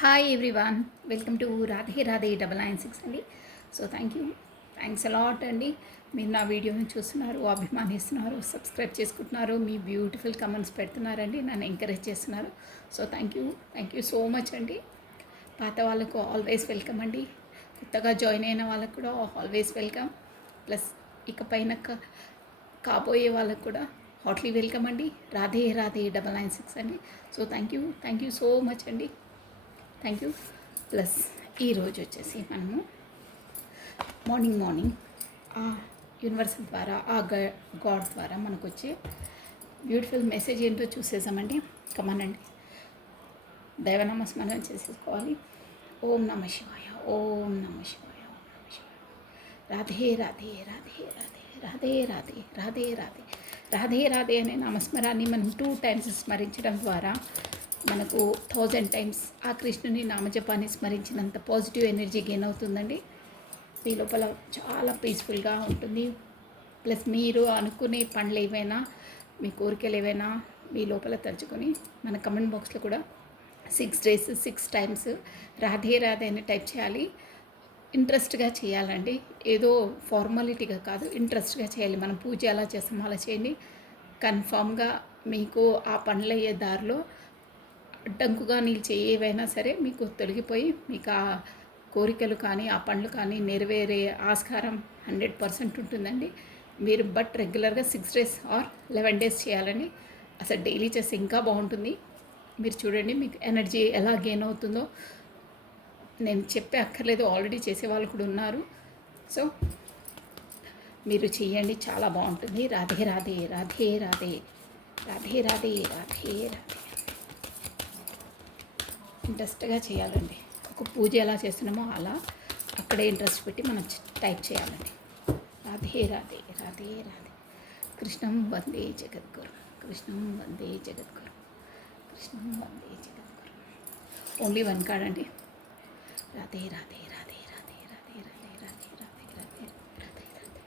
Hi everyone, welcome to Radhe Radhe 996 అండి. So thanks a lot అండి. మీరు నా వీడియోని చూస్తున్నారు, అభిమానిస్తున్నారు, సబ్స్క్రైబ్ చేసుకుంటున్నారు, మీ బ్యూటిఫుల్ కమెంట్స్ పెడుతున్నారండి, నన్ను ఎంకరేజ్ చేస్తున్నారు. So thank you so much అండి. పాత వాళ్ళకు ఆల్వేస్ వెల్కమ్ అండి, కొత్తగా జాయిన్ అయిన వాళ్ళకు కూడా ఆల్వేస్ వెల్కమ్. ప్లస్ ఇకపైన కాబోయే వాళ్ళకు కూడా హాట్లీ వెల్కమ్ అండి. రాధే రాధే 996 అండి. So thank you so much అండి. Thank you. ప్లస్ ఈరోజు వచ్చేసి మనము మార్నింగ్ ఆ యూనివర్సల్ ద్వారా ఆ గాడ్ ద్వారా మనకు వచ్చే బ్యూటిఫుల్ మెసేజ్ ఏంటో చూసేసామండి. కమానండి, దైవనామస్మరణ చేసేసుకోవాలి. ఓం నమ శివాయ, ఓం నమ శివాయ, ఓం నమ శివాయ. రాధే రాధే రాధే రాధే రాధే రాధే రాధే రాధే రాధే రాధే అనే నామస్మరాన్ని మనం 2 times స్మరించడం ద్వారా మనకు 1000 times ఆ కృష్ణుని నామజపాన్ని స్మరించినంత పాజిటివ్ ఎనర్జీ గెయిన్ అవుతుందండి. మీ లోపల చాలా పీస్ఫుల్గా ఉంటుంది. ప్లస్ మీరు అనుకునే పనులు ఏవైనా, మీ కోరికలు ఏవైనా మీ లోపల తలుచుకొని మన కమెంట్ బాక్స్లో కూడా 6 days 6 times రాధే రాధే అని టైప్ చేయాలి. ఇంట్రెస్ట్గా చేయాలండి, ఏదో ఫార్మాలిటీగా కాదు, ఇంట్రెస్ట్గా చేయాలి. మనం పూజ ఎలా చేస్తామో అలా చేయండి. కన్ఫామ్గా మీకు ఆ పనులు అయ్యే దారిలో అడ్డంకుగా నిలిచే ఏవైనా సరే మీకు తొలగిపోయి మీకు ఆ కోరికలు కానీ ఆ పనులు కానీ నెరవేరే ఆస్కారం 100% ఉంటుందండి. మీరు బట్ రెగ్యులర్గా 6 days ఆర్ 11 days చేయాలండి. అసలు డైలీ చేస్తే ఇంకా బాగుంటుంది. మీరు చూడండి మీకు ఎనర్జీ ఎలా గెయిన్ అవుతుందో. నేను చెప్పే అక్కర్లేదు, ఆల్రెడీ చేసేవాళ్ళు కూడా ఉన్నారు. సో మీరు చేయండి, చాలా బాగుంటుంది. రాధే రాధే రాధే రాధే రాధే రాధే రాధే రాధే. ఇంట్రెస్ట్గా చేయాలండి. ఒక పూజ ఎలా చేస్తున్నామో అలా అక్కడే ఇంట్రెస్ట్ పెట్టి మనం టైప్ చేయాలండి. రాధే రాధే రాధే రాధే. కృష్ణం వందే జగద్గురు, కృష్ణం వందే జగద్గురు, కృష్ణం వందే జగద్గురు. ఓన్లీ 1 card అండి. Radhe Radhe Radhe Radhe Radhe Radhe Radhe Radhe Radhe Radhe Radhe.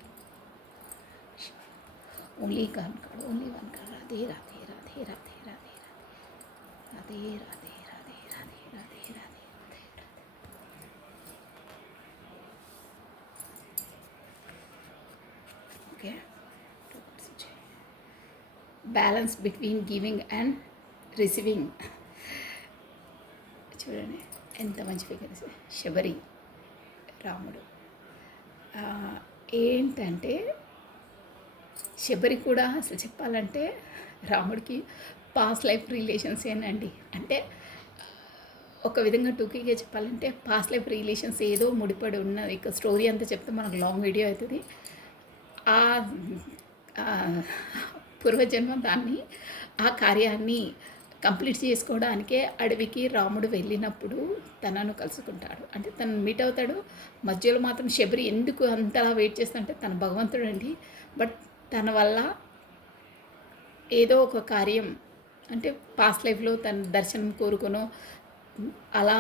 Only 1 card, only 1 card. Radhe Radhe Radhe Radhe Radhe Radhe Radhe Radhe. Okay, balance between giving and receiving. చూడండి ఎంత మంచి ఫిగర్. శబరి రాముడు ఏంటంటే, శబరి కూడా అసలు చెప్పాలంటే రాముడికి పాస్ట్ లైఫ్ రిలేషన్స్ ఏనండి. అంటే ఒక విధంగా టూకీగా చెప్పాలంటే పాస్ట్ లైఫ్ రిలేషన్స్ ఏదో ముడిపడి ఉన్నది. ఇక స్టోరీ అంతా చెప్తే మనకు లాంగ్ వీడియో అవుతుంది. ఆ పూర్వజన్మ దాన్ని, ఆ కార్యాన్ని కంప్లీట్ చేసుకోవడానికే అడవికి రాముడు వెళ్ళినప్పుడు తనను కలుసుకుంటాడు. అంటే తను మీట్ అవుతాడు. మధ్యలో మాత్రం శబరి ఎందుకు అంతలా వెయిట్ చేస్తుంటే తన భగవంతుడు అండి. బట్ తన వల్ల ఏదో ఒక కార్యం, అంటే పాస్ట్ లైఫ్లో తన దర్శనం కోరుకొనో అలా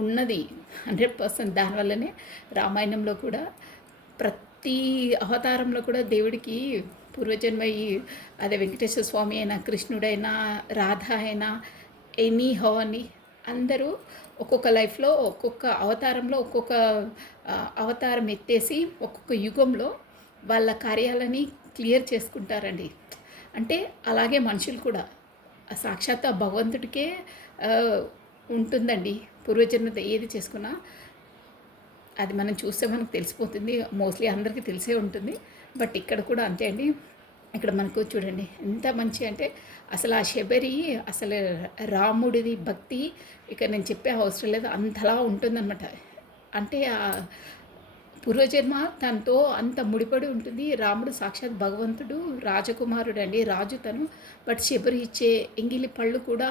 ఉన్నది 100%. దానివల్లనే రామాయణంలో కూడా ప్రతి అవతారంలో కూడా దేవుడికి పూర్వజన్మ అదే వెంకటేశ్వర స్వామి అయినా, కృష్ణుడైనా, రాధ అయినా, ఎనీ హౌ అని అందరూ ఒక్కొక్క లైఫ్లో ఒక్కొక్క అవతారంలో ఒక్కొక్క అవతారం ఎత్తేసి ఒక్కొక్క యుగంలో వాళ్ళ కార్యాలని క్లియర్ చేసుకుంటారండి. అంటే అలాగే మనుషులు కూడా సాక్షాత్ ఆ భగవంతుడికే ఉంటుందండి. పూర్వజన్మత ఏది చేసుకున్నా అది మనం చూస్తే మనకు తెలిసిపోతుంది. మోస్ట్లీ అందరికీ తెలిసే ఉంటుంది. బట్ ఇక్కడ కూడా అంతే అండి. ఇక్కడ మనకు చూడండి ఎంత మంచి అంటే అసలు ఆ శబరి అసలు రాముడిది భక్తి ఇక నేను చెప్పే అవసరం లేదు, అంతలా ఉంటుందన్నమాట. అంటే ఆ పూర్వజన్మ తనతో అంత ముడిపడి ఉంటుంది. రాముడు సాక్షాత్ భగవంతుడు, రాజకుమారుడు అండి, రాజు తను. బట్ శబరి ఇచ్చే ఎంగిలి పళ్ళు కూడా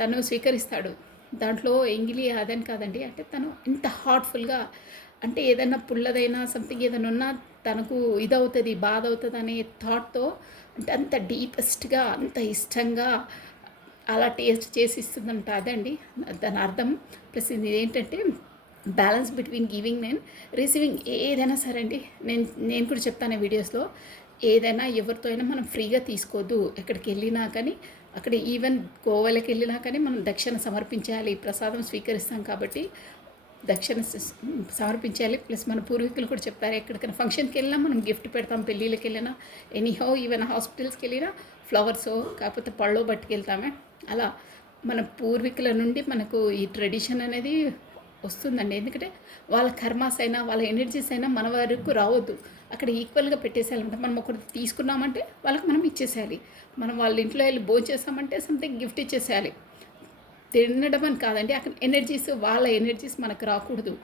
తను స్వీకరిస్తాడు. దాంట్లో ఎంగిలి అదని కాదండి, అంటే తను ఇంత హార్ట్ఫుల్గా, అంటే ఏదైనా పుల్లదైనా సంథింగ్ ఏదైనా ఉన్నా తనకు ఇదవుతుంది, బాధ అవుతుంది అనే థాట్తో, అంటే అంత డీపెస్ట్గా అంత ఇష్టంగా అలా టేస్ట్ చేసి ఇస్తుందంట. అదండి దాని అర్థం. ప్లస్ ఇది ఏంటంటే balance between giving and receiving. ఏదైనా సరే అండి, నేను కూడా చెప్తాను వీడియోస్లో, ఏదైనా ఎవరితో అయినా మనం ఫ్రీగా తీసుకోవద్దు. ఎక్కడికి వెళ్ళినా కానీ అక్కడ ఈవెన్ గోవాలకి వెళ్ళినా కానీ మనం దక్షిణ సమర్పించాలి, ప్రసాదం స్వీకరిస్తాం కాబట్టి దక్షిణ సమర్పించాలి. ప్లస్ మన పూర్వీకులు కూడా చెప్పారు, ఎక్కడికైనా ఫంక్షన్కి వెళ్ళినా మనం గిఫ్ట్ పెడతాం, పెళ్ళిళ్ళకి వెళ్ళినా, ఎనీహో ఈవెన్ హాస్పిటల్స్కి వెళ్ళినా ఫ్లవర్సో కాకపోతే పళ్ళో పట్టుకెళ్తామే. అలా మన పూర్వీకుల నుండి మనకు ఈ ట్రెడిషన్ అనేది వస్తుందండి. ఎందుకంటే వాళ్ళ కర్మాస్ అయినా వాళ్ళ ఎనర్జీస్ అయినా మన వరకు రావద్దు, అక్కడ ఈక్వల్గా పెట్టేసేయాలంటే మనం ఒకటి తీసుకున్నామంటే వాళ్ళకి మనం ఇచ్చేసేయాలి. మనం వాళ్ళ ఇంట్లో వెళ్ళి భోజనం చేస్తామంటే సంథింగ్ గిఫ్ట్ ఇచ్చేసేయాలి. తినడం అని కాదండి, అక్కడ ఎనర్జీస్ వాళ్ళ ఎనర్జీస్ మనకు రాకూడదు.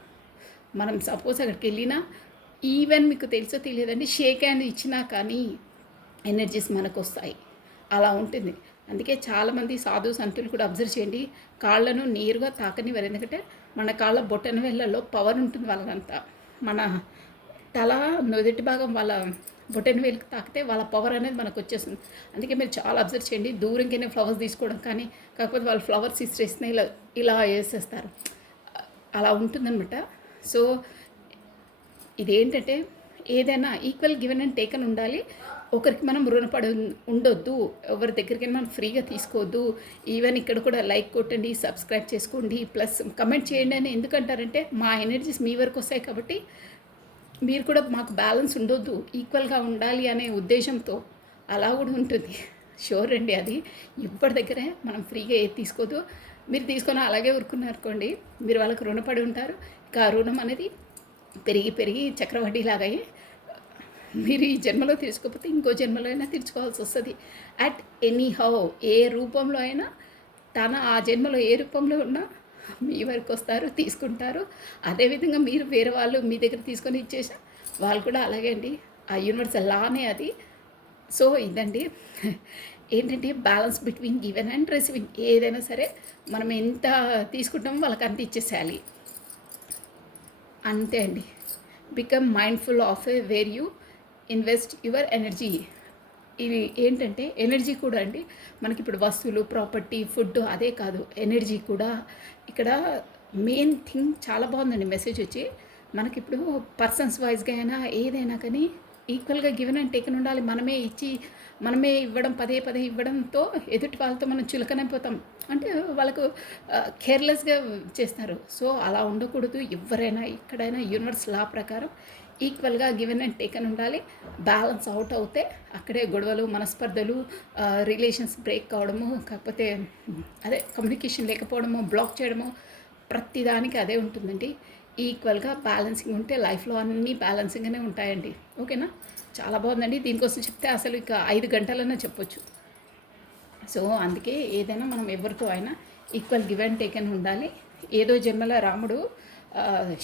మనం సపోజ్ అక్కడికి వెళ్ళినా ఈవెన్ మీకు తెలుసో తెలియదండి, షేక్ హ్యాండ్ ఇచ్చినా కానీ ఎనర్జీస్ మనకు వస్తాయి, అలా ఉంటుంది. అందుకే చాలామంది సాధు సంతులు కూడా అబ్జర్వ్ చేయండి, కాళ్ళను నేరుగా తాకనివ్వరు. ఎందుకంటే మన కాళ్ళ బొట్టన వేళ్ళలో పవర్ ఉంటుంది వాళ్ళంతా. మన తల నుదుటి భాగం వాళ్ళ బొటన్ వేలుకి తాకితే వాళ్ళ పవర్ అనేది మనకు వచ్చేస్తుంది. అందుకే మీరు చాలా అబ్జర్వ్ చేయండి, దూరంగానే ఫ్లవర్స్ తీసుకోవడం కానీ, కాకపోతే వాళ్ళు ఫ్లవర్స్ ఇస్త్రేసిన ఇలా ఇలా వేసేస్తారు, అలా ఉంటుందన్నమాట. సో ఇదేంటంటే ఏదైనా ఈక్వల్ గివెన్ అండ్ టేకన్ ఉండాలి. ఒకరికి మనం రుణపడి ఉండొద్దు, ఎవరి దగ్గరికి మనం ఫ్రీగా తీసుకోవద్దు. ఈవెన్ ఇక్కడ కూడా లైక్ కొట్టండి, సబ్స్క్రైబ్ చేసుకోండి, ప్లస్ కమెంట్ చేయండి అని ఎందుకంటారంటే మా ఎనర్జీస్ మీ వరకు వస్తాయి కాబట్టి మీరు కూడా మాకు బ్యాలెన్స్ ఉండొద్దు, ఈక్వల్గా ఉండాలి అనే ఉద్దేశంతో అలా కూడా ఉంటుంది. షూర్ అండి, అది ఇప్పటి దగ్గరే మనం ఫ్రీగా ఏది తీసుకోదు. మీరు తీసుకొని అలాగే ఊరుకున్నారనుకోండి, మీరు వాళ్ళకి రుణపడి ఉంటారు. ఇక ఆ రుణం అనేది పెరిగి పెరిగి చక్రవడ్డీలాగా మీరు ఈ జన్మలో తీర్చుకోకపోతే ఇంకో జన్మలో అయినా తీర్చుకోవాల్సి వస్తుంది. అట్ ఎనీ హౌ ఏ రూపంలో అయినా తన ఆ జన్మలో ఏ రూపంలో ఉన్నా మీ వరకు వస్తారు, తీసుకుంటారు. అదేవిధంగా మీరు వేరే వాళ్ళు మీ దగ్గర తీసుకొని ఇచ్చేసా వాళ్ళు కూడా అలాగే అండి, ఆ యూనివర్సల్ లానే అది. సో ఇదండి ఏంటంటే balance between given and receiving. ఏదైనా సరే మనం ఎంత తీసుకుంటామో వాళ్ళకి అంత ఇచ్చేసేయాలి, అంతే అండి. Become mindful of where you invest your energy. ఇది ఏంటంటే ఎనర్జీ కూడా అండి, మనకి ఇప్పుడు వస్తువులు, ప్రాపర్టీ, ఫుడ్ అదే కాదు, ఎనర్జీ కూడా ఇక్కడ మెయిన్ థింగ్. చాలా బాగుందండి మెసేజ్ వచ్చి. మనకిప్పుడు పర్సన్స్ వైజ్గా అయినా ఏదైనా కానీ ఈక్వల్గా గివెన్ అండ్ టేకన్ ఉండాలి. మనమే ఇచ్చి మనమే ఇవ్వడం, పదే పదే ఇవ్వడంతో ఎదుటి వాళ్ళతో మనం చులకనైపోతాం, అంటే వాళ్ళకు కేర్లెస్గా చేస్తారు. సో అలా ఉండకూడదు. ఎవరైనా ఎక్కడైనా యూనివర్స్ లా ప్రకారం ఈక్వల్గా గివెన్ అండ్ టేకన్ ఉండాలి. బ్యాలెన్స్ అవుట్ అవుతే అక్కడే గొడవలు, మనస్పర్ధలు, రిలేషన్స్ బ్రేక్ కావడము, కాకపోతే అదే కమ్యూనికేషన్ లేకపోవడము, బ్లాక్ చేయడము, ప్రతిదానికి అదే ఉంటుందండి. ఈక్వల్గా బ్యాలెన్సింగ్ ఉంటే లైఫ్లో అన్నీ బ్యాలెన్సింగ్గానే ఉంటాయండి. ఓకేనా? చాలా బాగుందండి. దీనికోసం చెప్తే అసలు ఇక 5 గంటలన్నా చెప్పొచ్చు. సో అందుకే ఏదైనా మనం ఎవరితో అయినా ఈక్వల్ గివ్ అండ్ టేకన్ ఉండాలి. ఏదో జన్మల రాముడు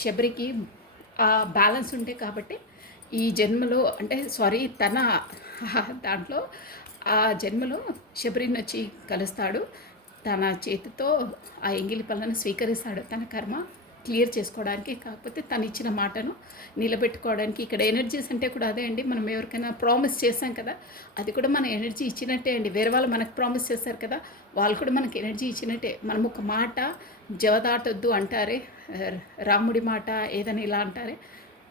శబరికి ఆ బ్యాలెన్స్ ఉంటే కాబట్టి ఈ జన్మలో అంటే తన దాంట్లో ఆ జన్మలో శబరిని వచ్చి కలుస్తాడు, తన చేతితో ఆ ఎంగిలి పళ్ళను స్వీకరిస్తాడు, తన కర్మ క్లియర్ చేసుకోవడానికి. కాకపోతే తను ఇచ్చిన మాటను నిలబెట్టుకోవడానికి. ఇక్కడ ఎనర్జీస్ అంటే కూడా అదే అండి, మనం ఎవరికైనా ప్రామిస్ చేస్తాం కదా, అది కూడా మన ఎనర్జీ ఇచ్చినట్టే అండి. వేరే వాళ్ళు మనకు ప్రామిస్ చేస్తారు కదా, వాళ్ళు కూడా మనకి ఎనర్జీ ఇచ్చినట్టే. మనం ఒక మాట జవదాటొద్దు అంటారే, రాముడి మాట ఏదని ఇలా అంటారే.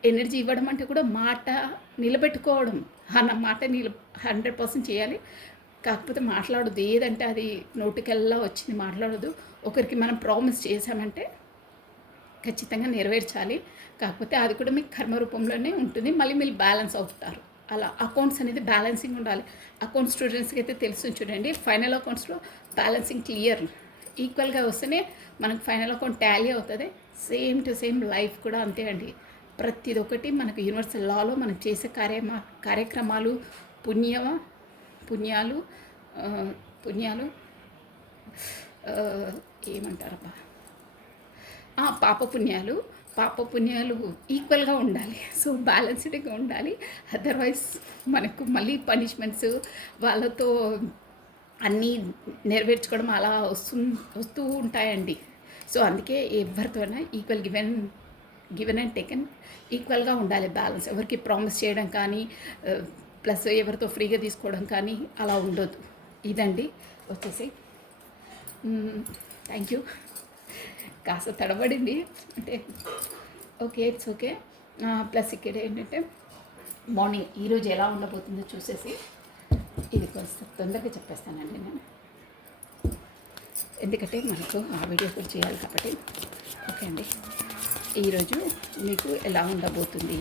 ఎనర్జీ ఇవ్వడం అంటే కూడా మాట నిలబెట్టుకోవడం, అన్న మాట 100% చేయాలి. కాకపోతే మాట్లాడొద్దు, ఏదంటే అది నోటికెల్లా వచ్చింది మాట్లాడొద్దు. ఒకరికి మనం ప్రామిస్ చేసామంటే ఖచ్చితంగా నెరవేర్చాలి. కాకపోతే అది కూడా మీకు కర్మ రూపంలోనే ఉంటుంది, మళ్ళీ మీరు బ్యాలెన్స్ అవుతారు. అలా అకౌంట్స్ అనేది బ్యాలెన్సింగ్ ఉండాలి. అకౌంట్ స్టూడెంట్స్కి అయితే తెలుసు చూడండి, ఫైనల్ అకౌంట్స్లో బ్యాలెన్సింగ్ క్లియర్ ఈక్వల్గా వస్తేనే మనకు ఫైనల్ అకౌంట్ టాలీ అవుతుంది. సేమ్ టు సేమ్ లైఫ్ కూడా అంతే అండి. ప్రతిది ఒక్కటి మనకు యూనివర్సల్ లాలో మనం చేసే కార్యక్రమాలు, పుణ్యాలు ఏమంటారబ్బా, పాపపుణ్యాలు ఈక్వల్గా ఉండాలి. సో బ్యాలెన్స్డ్గా ఉండాలి. అదర్వైజ్ మనకు మళ్ళీ పనిష్మెంట్స్, వాళ్ళతో అన్నీ నెరవేర్చుకోవడం అలా వస్తూ ఉంటాయండి. సో అందుకే ఎవరితోనైనా ఈక్వల్ గివెన్ అండ్ టేకెన్ ఈక్వల్గా ఉండాలి. బ్యాలెన్స్, ఎవరికి ప్రామిస్ చేయడం కానీ ప్లస్ ఎవరితో ఫ్రీగా తీసుకోవడం కానీ అలా ఉండొద్దు. ఇదండి వచ్చేసి. Thank you. కాస్త తడబడింది అంటే ఓకే, ఇట్స్ ఓకే. ప్లస్ ఇక్కడ ఏంటంటే మార్నింగ్ ఈరోజు ఎలా ఉండబోతుందో చూసేసి ఇది కొంచెం తొందరగా చెప్పేస్తానండి నేను. ఎందుకంటే మనకు ఆ వీడియో కూడా చేయాలి కాబట్టి. ఓకే అండి, ఈరోజు మీకు ఎలా ఉండబోతుంది,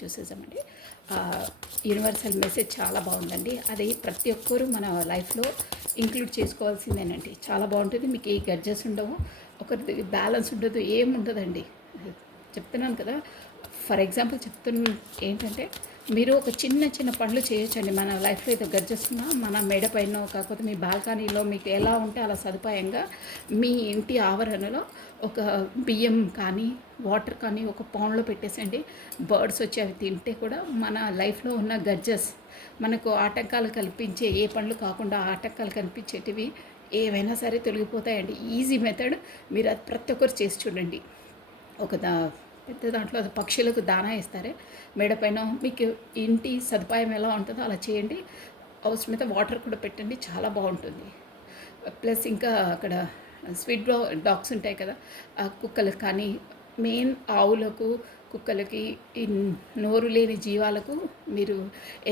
చూసేసామండి. యూనివర్సల్ మెసేజ్ చాలా బాగుందండి. అది ప్రతి ఒక్కరూ మన లైఫ్లో ఇంక్లూడ్ చేసుకోవాల్సిందేనండి. చాలా బాగుంటుంది. మీకు ఏ గడ్జెస్ ఉండవు, ఒకరి బ్యాలెన్స్ ఉండదు, ఏముండదండి. చెప్తున్నాను కదా, ఫర్ ఎగ్జాంపుల్ ఏంటంటే మీరు ఒక చిన్న చిన్న పనులు చేయొచ్చండి మన లైఫ్లో. ఏదో గర్జిస్తున్నా మన మేడ పైన, కాకపోతే మీ బాల్కనీలో మీకు ఎలా ఉంటే అలా సదుపాయంగా మీ ఇంటి ఆవరణలో ఒక బియ్యం కానీ వాటర్ కానీ ఒక పౌండ్లో పెట్టేసండి. బర్డ్స్ వచ్చి అవి తింటే కూడా మన లైఫ్లో ఉన్న గర్జెస్, మనకు ఆటంకాలు కల్పించే ఏ పనులు కాకుండా ఆటంకాలు కనిపించేటివి ఏవైనా సరే తొలగిపోతాయండి. Easy method. మీరు అది ప్రతి ఒక్కరు చేసి చూడండి. ఒక పెద్ద దాంట్లో అది పక్షులకు దానా ఇస్తారే మేడపైన, మీకు ఇంటి సదుపాయం ఎలా ఉంటుందో అలా చేయండి. అవసరమైతే వాటర్ కూడా పెట్టండి, చాలా బాగుంటుంది. ప్లస్ ఇంకా అక్కడ స్వీట్ డాగ్స్ ఉంటాయి కదా, ఆ కుక్కలకు కానీ, మెయిన్ ఆవులకు, కుక్కలకి, ఈ నోరు లేని జీవాలకు మీరు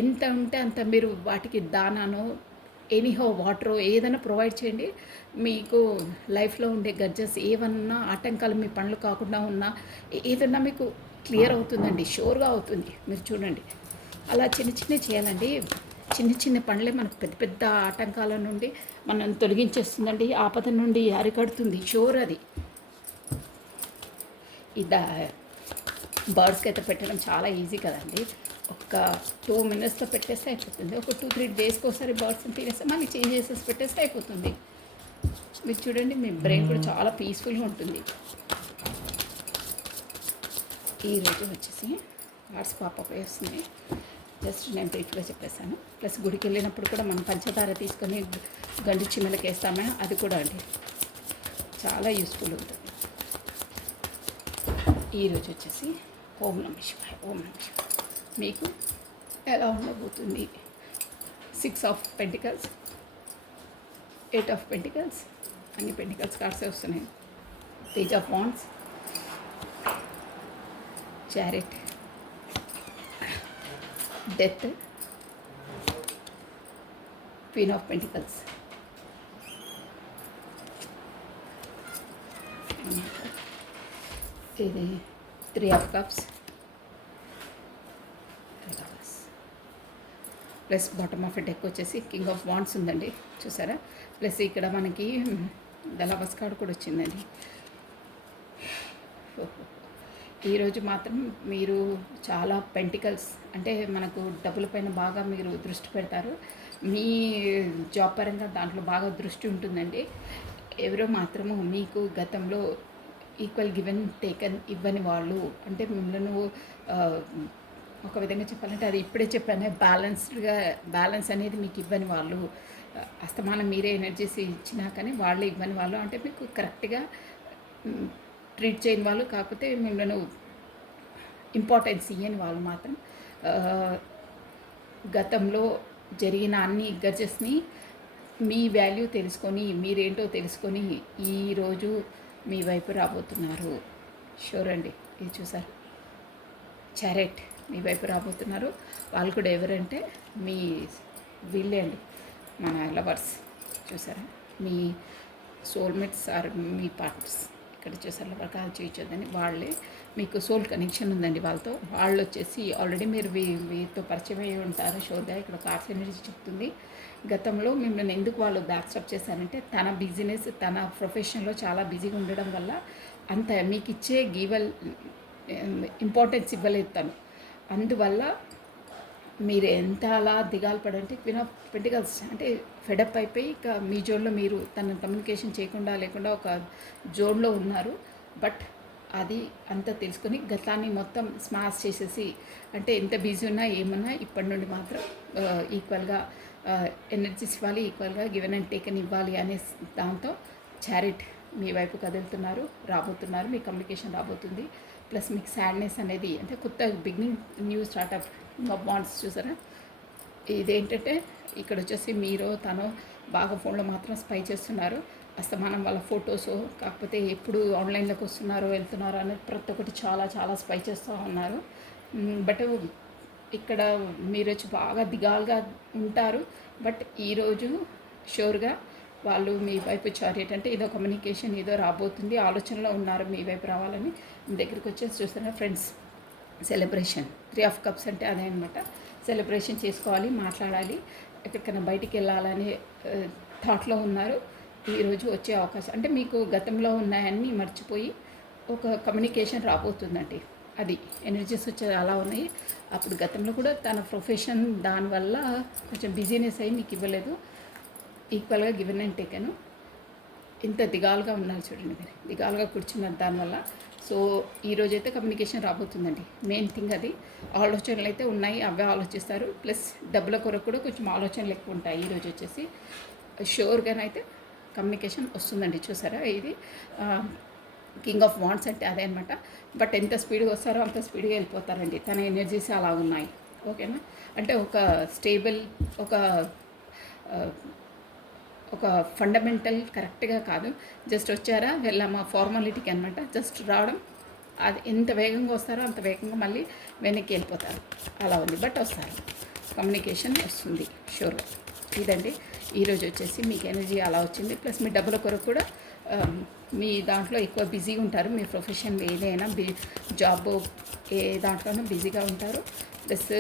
ఎంత ఉంటే అంత మీరు వాటికి దానానో ఎనీహో వాటర్ ఏదైనా ప్రొవైడ్ చేయండి. మీకు లైఫ్లో ఉండే గడ్జెస్ ఏమన్నా ఆటంకాలు మీ పనులు కాకుండా ఉన్నా ఏదన్నా మీకు క్లియర్ అవుతుందండి, షూర్గా అవుతుంది. మీరు చూడండి, అలా చిన్న చిన్న చేయాలండి. చిన్న చిన్న పనులే మనకు పెద్ద పెద్ద ఆటంకాల నుండి మనం తొలగించేస్తుందండి, ఆపద నుండి అరికడుతుంది, షూర్ అది. ఇది బర్డ్స్కి అయితే పెట్టడం చాలా ఈజీ కదండి. ఒక 2 minutesలో పెట్టేస్తే అయిపోతుంది. ఒక 2-3 డేస్కి ఒకసారి బర్డ్స్ని తినేస్తే మళ్ళీ చేంజ్ చేసేసి పెట్టేస్తే అయిపోతుంది. మీరు చూడండి, మీ బ్రెయిన్ కూడా చాలా పీస్ఫుల్గా ఉంటుంది. ఈరోజు వచ్చేసి కార్డ్స్ పాపప్ వేస్తుంది. జస్ట్ నేను బ్రీఫ్గా చెప్పేశాను. ప్లస్ గుడికి వెళ్ళినప్పుడు కూడా మనం పంచదార తీసుకొని గండు చిమ్మలకి వేస్తామే, అది కూడా అండి చాలా యూస్ఫుల్ ఉంటుంది. ఈరోజు వచ్చేసి ఓం నమః శివాయ, ఓం నమః శివాయ. మీకు ఎలా ఉండబోతుంది? 6 of Pentacles, 8 of Pentacles, అన్ని పెంటికల్స్ కార్డ్సే వస్తున్నాయి. Page of wands, chariot, death, queen of pentacles. ఇది 3 of Cups, plus bottom of deck వచ్చేసి కింగ్ ఆఫ్ వాండ్స్ ఉందండి, చూసారా. ప్లస్ ఇక్కడ మనకి ద లవర్స్ కార్డ్ కూడా వచ్చిందండి. ఈరోజు మాత్రం మీరు చాలా పెంటికల్స్, అంటే మనకు డబ్బుల పైన బాగా మీరు దృష్టి పెడతారు. మీ జాబ్ పరంగా దాంట్లో బాగా దృష్టి ఉంటుందండి. ఎవరో మాత్రము మీకు గతంలో ఈక్వల్ గివెన్ టేకన్ ఇవ్వని వాళ్ళు, అంటే మిమ్మల్ని ఒక విధంగా చెప్పాలంటే అది ఇప్పుడే చెప్పాను, బ్యాలెన్స్ అనేది మీకు ఇవ్వని వాళ్ళు, అస్తమానం మీరే ఎనర్జీస్ ఇచ్చినా కానీ వాళ్ళు ఇవ్వని వాళ్ళు, అంటే మీకు కరెక్ట్గా ట్రీట్ చేయని వాళ్ళు, కాకపోతే మిమ్మల్ని ఇంపార్టెన్స్ ఇవ్వని వాళ్ళు మాత్రం గతంలో జరిగిన అన్ని గడ్జెస్ని మీ వాల్యూ తెలుసుకొని, మీరేంటో తెలుసుకొని ఈరోజు మీ వైపు రాబోతున్నారు. షూర్ అండి. ఇది చూసారు, చారెట్ మీ వైపు రాబోతున్నారు. వాళ్ళు కూడా ఎవరంటే మీ వీళ్ళే అండి, మన లవర్స్. చూసారా, మీ సోల్మేట్స్ ఆర్ మీ పార్ట్నర్స్. ఇక్కడ చూసారు, లవర్ కాల్ చేయొద్దని, వాళ్ళే మీకు సోల్ కనెక్షన్ ఉందండి వాళ్ళతో. వాళ్ళు వచ్చేసి ఆల్రెడీ మీరు వీరితో పరిచయం అయ్యి ఉంటారు. షోదా ఇక్కడ కార్డ్స్ ఎనర్జీ చెప్తుంది. గతంలో మిమ్మల్ని ఎందుకు వాళ్ళు బ్యాక్స్టప్ చేశారంటే తన బిజినెస్, తన ప్రొఫెషన్లో చాలా బిజీగా ఉండడం వల్ల అంత మీకు ఇచ్చే ఇంపార్టెన్స్ ఇవ్వలేదు తను. అందువల్ల మీరు ఎంత అలా దిగాలు పడంటే క్వీన్ ఆఫ్ పెంటికల్స్ అంటే ఫెడప్ అయిపోయి ఇక మీ జోన్లో మీరు తన కమ్యూనికేషన్ చేయకుండా లేకుండా ఒక జోన్లో ఉన్నారు. బట్ అది అంతా తెలుసుకొని గతాన్ని మొత్తం స్మాష్ చేసేసి, అంటే ఎంత బిజీ ఉన్నా ఏమన్నా ఇప్పటి నుండి మాత్రం ఈక్వల్గా ఎనర్జీస్ ఇవ్వాలి, ఈక్వల్గా గివెన్ అండ్ టేకన్ ఇవ్వాలి అనే దాంతో చారిట్ మీ వైపు కదులుతున్నారు, రాబోతున్నారు. మీ కమ్యూనికేషన్ రాబోతుంది. ప్లస్ మీకు సాడ్నెస్ అనేది, అంటే కొత్త beginning, new startup of wands. చూసారా, ఇదేంటంటే ఇక్కడ వచ్చేసి మీరు తను బాగా ఫోన్లో మాత్రం స్పై చేస్తున్నారు. అస్తమానం వాళ్ళ ఫొటోస్, కాకపోతే ఎప్పుడు ఆన్లైన్లోకి వస్తున్నారో వెళ్తున్నారో అనేది ప్రతి ఒక్కటి చాలా చాలా స్పై చేస్తూ ఉన్నారు. బట్ ఇక్కడ మీరు వచ్చి బాగా దిగాలుగా ఉంటారు. బట్ ఈరోజు షూర్గా వాళ్ళు మీ వైపు చారియట్ అంటే ఏదో కమ్యూనికేషన్ ఏదో రాబోతుంది, ఆలోచనలో ఉన్నారు మీ వైపు రావాలని. మీ దగ్గరికి వచ్చేసి చూస్తున్నా ఫ్రెండ్స్, సెలబ్రేషన్ 3 ఆఫ్ కప్స్ అంటే అదే అనమాట. సెలబ్రేషన్ చేసుకోవాలి, మాట్లాడాలి, ఎక్కడికైనా బయటికి వెళ్ళాలని థాట్లో ఉన్నారు. ఈరోజు వచ్చే అవకాశం అంటే మీకు గతంలో ఉన్నాయన్నీ మర్చిపోయి ఒక కమ్యూనికేషన్ రాబోతుందండి. అది ఎనర్జీస్ వచ్చేది అలా ఉన్నాయి. అప్పుడు గతంలో కూడా తన ప్రొఫెషన్ దానివల్ల కొంచెం బిజీనెస్ అయ్యి మీకు ఇవ్వలేదు, ఈక్వల్గా గివెన్ అండ్ టేకెను. ఇంత దిగాలుగా ఉన్నారు చూడండి, మీరు దిగాలుగా కూర్చున్నారు దానివల్ల. సో ఈరోజైతే కమ్యూనికేషన్ రాబోతుందండి. మెయిన్ థింగ్ అది. ఆలోచనలు అయితే ఉన్నాయి, అవే ఆలోచిస్తారు. ప్లస్ డబ్బుల కొరకు కూడా కొంచెం ఆలోచనలు ఎక్కువ ఉంటాయి. ఈరోజు వచ్చేసి షూర్గానైతే కమ్యూనికేషన్ వస్తుందండి. చూసారా, ఇది కింగ్ ఆఫ్ వాండ్స్ అంటే అదే అనమాట. బట్ ఎంత స్పీడ్గా వస్తారో అంత స్పీడ్గా వెళ్ళిపోతారండి. తన ఎనర్జీస్ అలా ఉన్నాయి. ఓకేనా, అంటే ఒక స్టేబుల్, ఒక ఫండమెంటల్ కరెక్ట్గా కాదు, జస్ట్ వచ్చారా వెళ్ళామా ఫార్మాలిటీకి అనమాట. జస్ట్ రావడం, అది ఎంత వేగంగా వస్తారో అంత వేగంగా మళ్ళీ వెనక్కి వెళ్ళిపోతారు, అలా ఉంది. బట్ వస్తారు, కమ్యూనికేషన్ వస్తుంది షూర్గా. ఇదండి ఈరోజు వచ్చేసి మీకు ఎనర్జీ అలా వచ్చింది. ప్లస్ మీ డబ్బుల కొరకు కూడా మీ దాంట్లో ఎక్కువ బిజీగా ఉంటారు. మీ ప్రొఫెషన్ ఏదైనా జాబ్ ఏ దాంట్లోనూ బిజీగా ఉంటారు. ప్లస్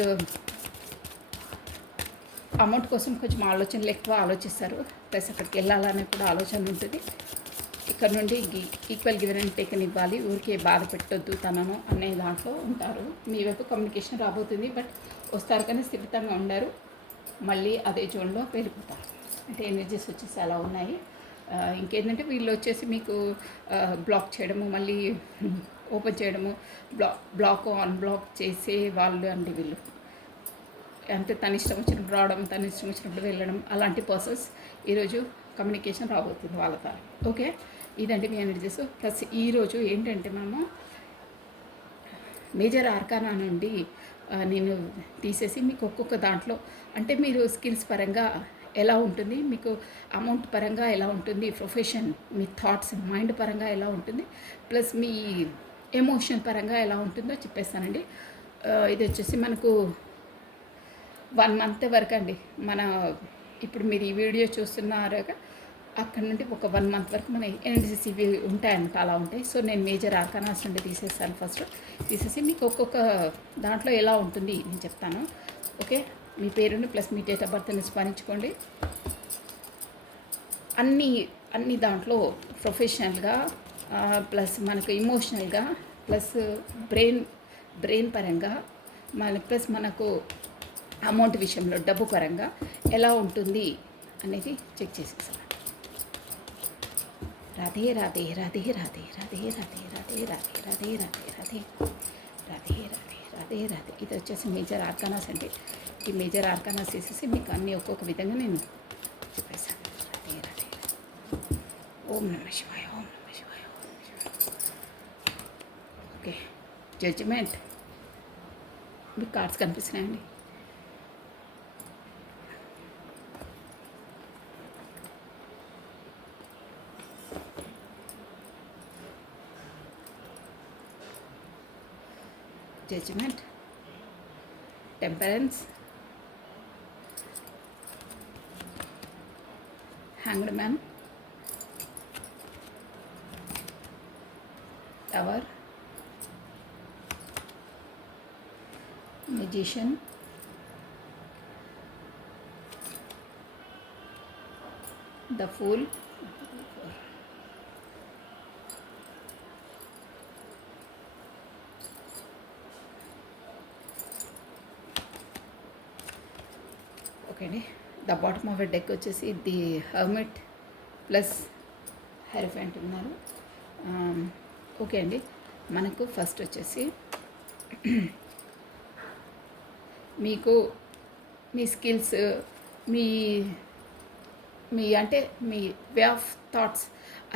అమౌంట్ కోసం కొంచెం ఆలోచనలు ఎక్కువ ఆలోచిస్తారు. ప్లస్ అక్కడికి వెళ్ళాలనే కూడా ఆలోచన ఉంటుంది. ఇక్కడ నుండి ఈక్వల్ గివెన్ అండ్ టేకన్ ఇవ్వాలి, ఊరికే బాధ పెట్టొద్దు తనను అనే దాంట్లో ఉంటారు. మీ వైపు కమ్యూనికేషన్ రాబోతుంది. బట్ వస్తారు కానీ స్థిమితంగా ఉండరు, మళ్ళీ అదే జోన్లో వెళ్ళిపోతారు. అంటే ఎనర్జీస్ వచ్చేసి అలా ఉన్నాయి. ఇంకేంటంటే వీళ్ళు వచ్చేసి మీకు బ్లాక్ చేయడము, మళ్ళీ ఓపెన్ చేయడము, బ్లాక్ అన్బ్లాక్ చేసే వాళ్ళు అండి వీళ్ళు. అంటే తన ఇష్టం వచ్చినప్పుడు రావడం, తన ఇష్టం వచ్చినప్పుడు వెళ్ళడం, అలాంటి ప్రాసెస్ ఈరోజు కమ్యూనికేషన్ రాబోతుంది వాళ్ళతో. ఓకే, ఇదండి మీ ఎనర్జీస్. ప్లస్ ఈరోజు ఏంటంటే మనము మేజర్ ఆర్కానా నుండి నేను తీసేసి మీకు ఒక్కొక్క దాంట్లో అంటే మీరు స్కిల్స్ పరంగా ఎలా ఉంటుంది, మీకు అమౌంట్ పరంగా ఎలా ఉంటుంది, ప్రొఫెషన్, మీ థాట్స్ మైండ్ పరంగా ఎలా ఉంటుంది, ప్లస్ మీ ఎమోషన్ పరంగా ఎలా ఉంటుందో చెప్పేస్తానండి. ఇది వచ్చేసి మనకు 1 మంత్ వరకు అండి. మన ఇప్పుడు మీరు ఈ వీడియో చూస్తున్నారుగా, అక్కడ నుండి ఒక 1 మంత్ వరకు మన ఎనర్జీస్ ఇవి ఉంటాయన్నమాట, అలా ఉంటాయి. సో నేను మేజర్ ఆర్కానాస్ నుండి తీసేస్తాను. ఫస్ట్ తీసేసి మీకు ఒక్కొక్క దాంట్లో ఎలా ఉంటుంది నేను చెప్తాను. ఓకే, మీ పేరుని ప్లస్ మీ డేట్ ఆఫ్ బర్త్ని స్మరించుకోండి. అన్ని దాంట్లో ప్రొఫెషనల్గా, ప్లస్ మనకు ఇమోషనల్గా, ప్లస్ బ్రెయిన్ పరంగా, ప్లస్ మనకు అమౌంట్ విషయంలో డబ్బు పరంగా ఎలా ఉంటుంది అనేది చెక్ చేసేసాను. రాధే రాధే రాధే రాధే రాధే రాధే రాధే రాధే రాధే రాధే రాధే రాధే రాధే రాధే రాధే. ఇది వచ్చేసి మేజర్ ఆర్కానాస్ అంటే ఈ మేజర్ ఆర్కానాస్ వేసేసి మీకు అన్నీ ఒక్కొక్క విధంగా నేను చెప్పేశాను. రాధే రాధే. ఓం నమః శివాయ, ఓం నమః శివాయ, ఓం నమః శివాయ. Okay, judgement. మీకు కార్డ్స్ కనిపిస్తున్నాయండి. Judgment, Temperance, Hanged Man, Tower, Magician, The Fool, okay అండి. The bottom of the deck వచ్చేసి ది హర్మిట్ ప్లస్ హెరఫెంట్ ఉన్నారు. ఓకే అండి, మనకు ఫస్ట్ వచ్చేసి మీకు మీ స్కిల్స్, మీ అంటే మీ వే ఆఫ్ థాట్స్,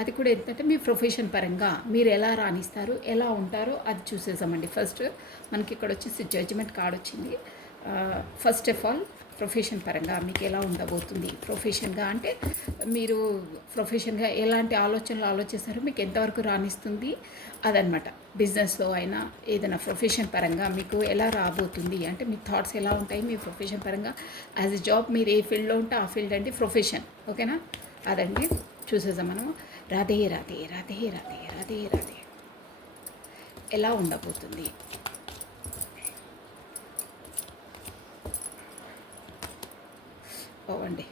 అది కూడా ఏంటంటే మీ ప్రొఫెషన్ పరంగా మీరు ఎలా రాణిస్తారు, ఎలా ఉంటారో అది చూసేసామండి. ఫస్ట్ మనకి ఇక్కడ వచ్చేసి జడ్జిమెంట్ కార్డ్ వచ్చింది. ఫస్ట్ ఆఫ్ ఆల్ ప్రొఫెషన్ పరంగా మీకు ఎలా ఉండబోతుంది. ప్రొఫెషన్గా అంటే మీరు ప్రొఫెషన్గా ఎలాంటి ఆలోచనలు ఆలోచిస్తారో మీకు ఎంతవరకు రాణిస్తుంది అదనమాట. బిజినెస్లో అయినా ఏదైనా ప్రొఫెషన్ పరంగా మీకు ఎలా రాబోతుంది అంటే మీ థాట్స్ ఎలా ఉంటాయి మీ ప్రొఫెషన్ పరంగా. యాజ్ ఎ జాబ్ మీరు ఏ ఫీల్డ్లో ఉంటే ఆ ఫీల్డ్ అంటే ప్రొఫెషన్. ఓకేనా, అదండి చూసేసాం మనం. రాధే రాధే రాధే రాధే రాధే రాధే ఎలా ఉండబోతుంది. ఓవండి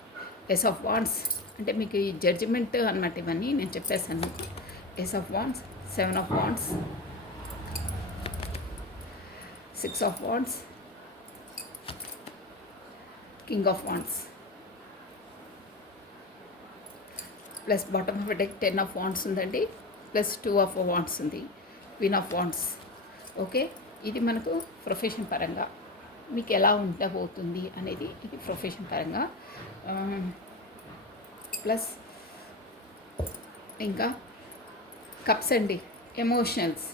ఎస్ ఆఫ్ వాండ్స్ అంటే మీకు ఈ జడ్జిమెంట్ అన్నమాట. ఇవన్నీ నేను చెప్పేశాను. Ace of wands, 7 of wands, 6 of wands, king of wands, plus bottom of deck 10 of wands ఉందండి, ప్లస్ 2 ఆఫ్ వాండ్స్ ఉంది, క్వీన్ ఆఫ్ వాండ్స్. ఓకే, ఇది మనకు ప్రొఫెషన్ పరంగా మీకు ఎలా ఉండబోతుంది అనేది ఇది ప్రొఫెషన్ పరంగా. ప్లస్ ఇంకా కప్స్ అండి, ఎమోషనల్స్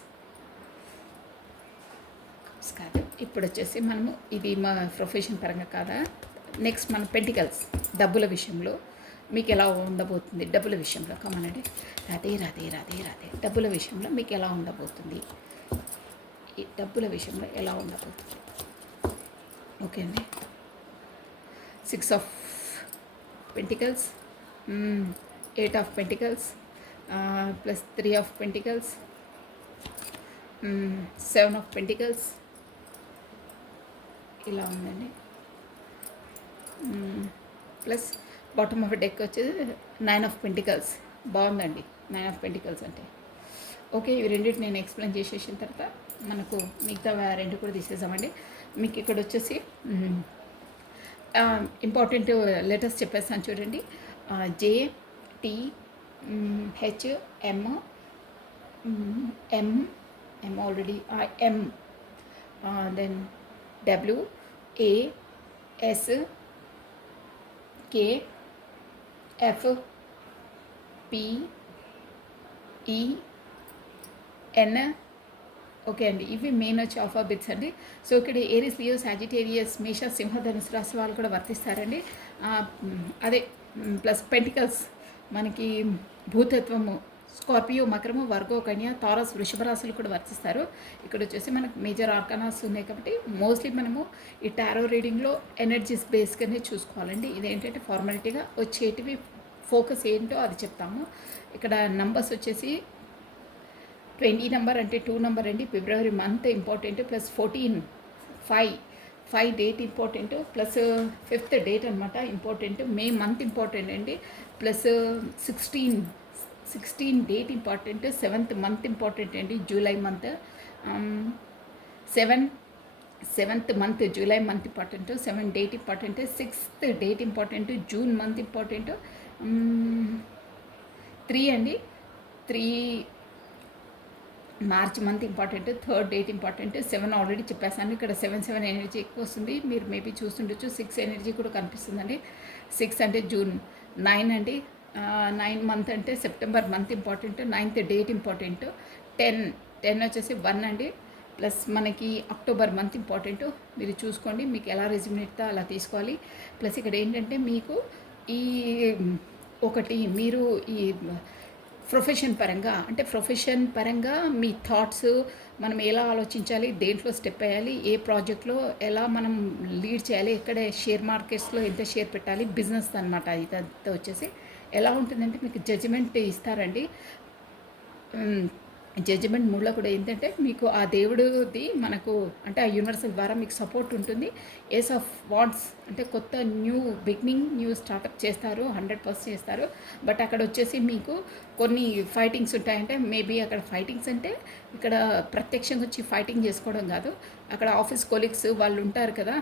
కప్స్ కాదు. ఇప్పుడు వచ్చేసి మనము ఇది మా ప్రొఫెషన్ పరంగా కాదా. నెక్స్ట్ మన పెంటికల్స్, డబ్బుల విషయంలో మీకు ఎలా ఉండబోతుంది. డబ్బుల విషయంలో కమనండి, రాధే రాధే రాధే రాధే. డబ్బుల విషయంలో మీకు ఎలా ఉండబోతుంది, ఈ డబ్బుల విషయంలో ఎలా ఉండబోతుంది. ఓకే అండి, 6 of pentacles, 8 of pentacles, plus 3 of pentacles, 7 of pentacles ఇలా ఉందండి. ప్లస్ బాటమ్ ఆఫ్ డెక్ వచ్చేది 9 ఆఫ్ పెంటికల్స్. బాగుందండి 9 ఆఫ్ పెంటికల్స్ అంటే. ఓకే, ఇవి రెండింటి నేను ఎక్స్ప్లెయిన్ చేసేసిన తర్వాత మనకు మిగతా 2 కూడా తీసేసామండి. మీకు ఇక్కడ వచ్చేసి ఇంపార్టెంట్ లెటర్స్ చెప్పేస్తాను చూడండి. జే, టీ, హెచ్, ఎమ్, ఎమ్ ఆల్రెడీ, ఎమ్, దెన్ డబ్ల్యూ, ఏ, ఎస్, కే, ఎఫ్, పి, ఈ, ఎన్. ఓకే అండి, ఇవి మెయిన్ వచ్చి ఆల్ఫాబెట్స్ అండి. సో ఇక్కడ ఏరిస్, లియో, సాజిటేరియస్, మేష, సింహ, ధనుసు రాశి వాళ్ళు కూడా వర్తిస్తారండి. అదే ప్లస్ పెంటికల్స్ మనకి భూతత్వము, స్కార్పియో, మకరము, వర్గో, కన్య, తారస్, వృషభ రాశులు కూడా వర్తిస్తారు. ఇక్కడ వచ్చేసి మనకు మేజర్ ఆర్కానాస్ ఉన్నాయి కాబట్టి మోస్ట్లీ మనము ఈ టారో రీడింగ్లో ఎనర్జీస్ బేస్గానే చూసుకోవాలండి. ఇదేంటంటే ఫార్మాలిటీగా వచ్చేటివి ఫోకస్ ఏంటో అది చెప్తాము. ఇక్కడ నంబర్స్ వచ్చేసి 20 నెంబర్ అంటే 2 నెంబర్ అండి. February month important, plus 14, 5 date important, plus 5th date అనమాట ఇంపార్టెంట్. మే మంత్ ఇంపార్టెంట్ అండి, plus 16 date important. 7th month important అండి, July month. 7th month July month important, 7 date important. 6th date important, June month important. 3 అండి, 3 March month important. 3rd date important. 7 already చెప్పేసాను. ఇక్కడ 7 energy ఎక్కువ వస్తుంది, మీరు maybe చూస్తుండొచ్చు. 6 energy కూడా కనిపిస్తుందండి. 6 అంటే జూన్. 9 అండి, 9 మంత్ అంటే September month important. 9th date important. 10 వచ్చేసి 1 అండి, ప్లస్ మనకి అక్టోబర్ మంత్ ఇంపార్టెంట్. మీరు చూసుకోండి మీకు ఎలా రెజ్యూమినేట్తో అలా తీసుకోవాలి. ప్లస్ ఇక్కడ ఏంటంటే మీకు ఈ ఒకటి మీరు ఈ ప్రొఫెషన్ పరంగా అంటే ప్రొఫెషన్ పరంగా మీ థాట్స్ మనం ఎలా ఆలోచించాలి, దేంట్లో స్టెప్ వేయాలి, ఏ ప్రాజెక్ట్లో ఎలా మనం లీడ్ చేయాలి, ఎక్కడ షేర్ మార్కెట్స్లో ఎంత షేర్ పెట్టాలి, బిజినెస్ అనమాట. ఇదంతా వచ్చేసి ఎలా ఉంటుందంటే మీకు జడ్జిమెంట్ ఇస్తారండి. జడ్జిమెంట్ మూడ్లో కూడా ఏంటంటే మీకు ఆ దేవుడిది మనకు అంటే ఆ యూనివర్సల్ ద్వారా మీకు సపోర్ట్ ఉంటుంది. ఏస్ ఆఫ్ వాండ్స్ అంటే కొత్త న్యూ బిగినింగ్, న్యూ స్టార్టప్ చేస్తారు, 100% చేస్తారు. బట్ అక్కడ వచ్చేసి మీకు కొన్ని ఫైటింగ్స్ ఉంటాయంటే మేబీ అక్కడ ఫైటింగ్స్ అంటే ఇక్కడ ప్రత్యక్షంగా వచ్చి ఫైటింగ్ చేసుకోవడం కాదు. అక్కడ ఆఫీస్ కొలీగ్స్ వాళ్ళు ఉంటారు కదా,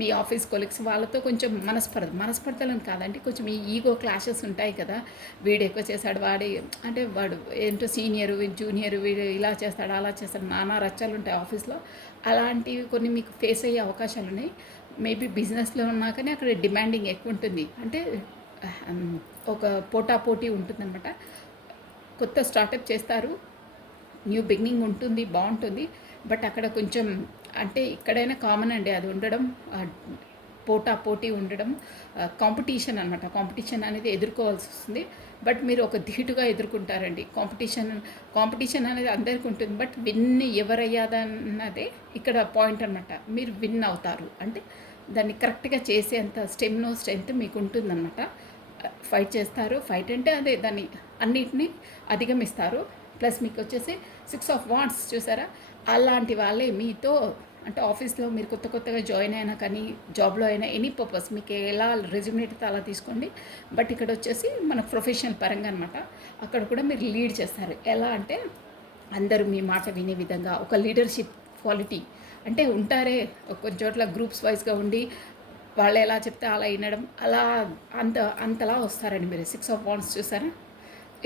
మీ ఆఫీస్ కొలీగ్స్ వాళ్ళతో కొంచెం మనస్పర్ధలను కాదండి, కొంచెం ఈ ఈగో క్లాషెస్ ఉంటాయి కదా. వీడు ఎక్కువ చేశాడు, అంటే వాడు ఏంటో సీనియరు, వీడు జూనియర్, వీడు ఇలా చేస్తాడు అలా చేస్తాడు, నానా రచ్చాలు ఉంటాయి ఆఫీస్లో. అలాంటివి కొన్ని మీకు ఫేస్ అయ్యే అవకాశాలు ఉన్నాయి. మేబీ బిజినెస్లో ఉన్నా కానీ అక్కడ డిమాండింగ్ ఎక్కువ ఉంటుంది, అంటే ఒక పోటాపోటీ ఉంటుందన్నమాట. కొత్త స్టార్టప్ చేస్తారు, న్యూ బిగినింగ్ ఉంటుంది, బాగుంటుంది. బట్ అక్కడ కొంచెం అంటే ఇక్కడైనా కామన్ అండి అది ఉండడం, పోటీ ఉండడం, కాంపిటీషన్ అనమాట. కాంపిటీషన్ అనేది ఎదుర్కోవాల్సి వస్తుంది. బట్ మీరు ఒక ధీటుగా ఎదుర్కొంటారండి. కాంపిటీషన్ అనేది అందరికీ ఉంటుంది, బట్ విన్ ఎవరయ్యాదన్నదే ఇక్కడ పాయింట్ అనమాట. మీరు విన్ అవుతారు అంటే దాన్ని కరెక్ట్గా చేసేంత స్ట్రెంగ్త్ మీకు ఉంటుందన్నమాట. ఫైట్ చేస్తారు. ఫైట్ అంటే అదే దాన్ని అన్నిటినీ అధిగమిస్తారు. ప్లస్ మీకు వచ్చేసి 6 ఆఫ్ వాండ్స్ చూసారా, అలాంటి వాళ్ళే మీతో అంటే ఆఫీస్లో మీరు కొత్తగా జాయిన్ అయినా కానీ జాబ్లో అయినా ఎనీ పర్పస్ మీకు ఎలా రెజ్యూమేట్ అలా తీసుకోండి. బట్ ఇక్కడ వచ్చేసి మన ప్రొఫెషనల్ పరంగా అనమాట, అక్కడ కూడా మీరు లీడ్ చేస్తారు. ఎలా అంటే అందరూ మీ మాట వినే విధంగా ఒక లీడర్షిప్ క్వాలిటీ అంటే ఉంటారే కొన్ని చోట్ల గ్రూప్స్ వైజ్గా ఉండి వాళ్ళు ఎలా చెప్తే అలా వినడం, అలా అంతలా వస్తారండి మీరు. 6 ఆఫ్ వాండ్స్ చూసారా,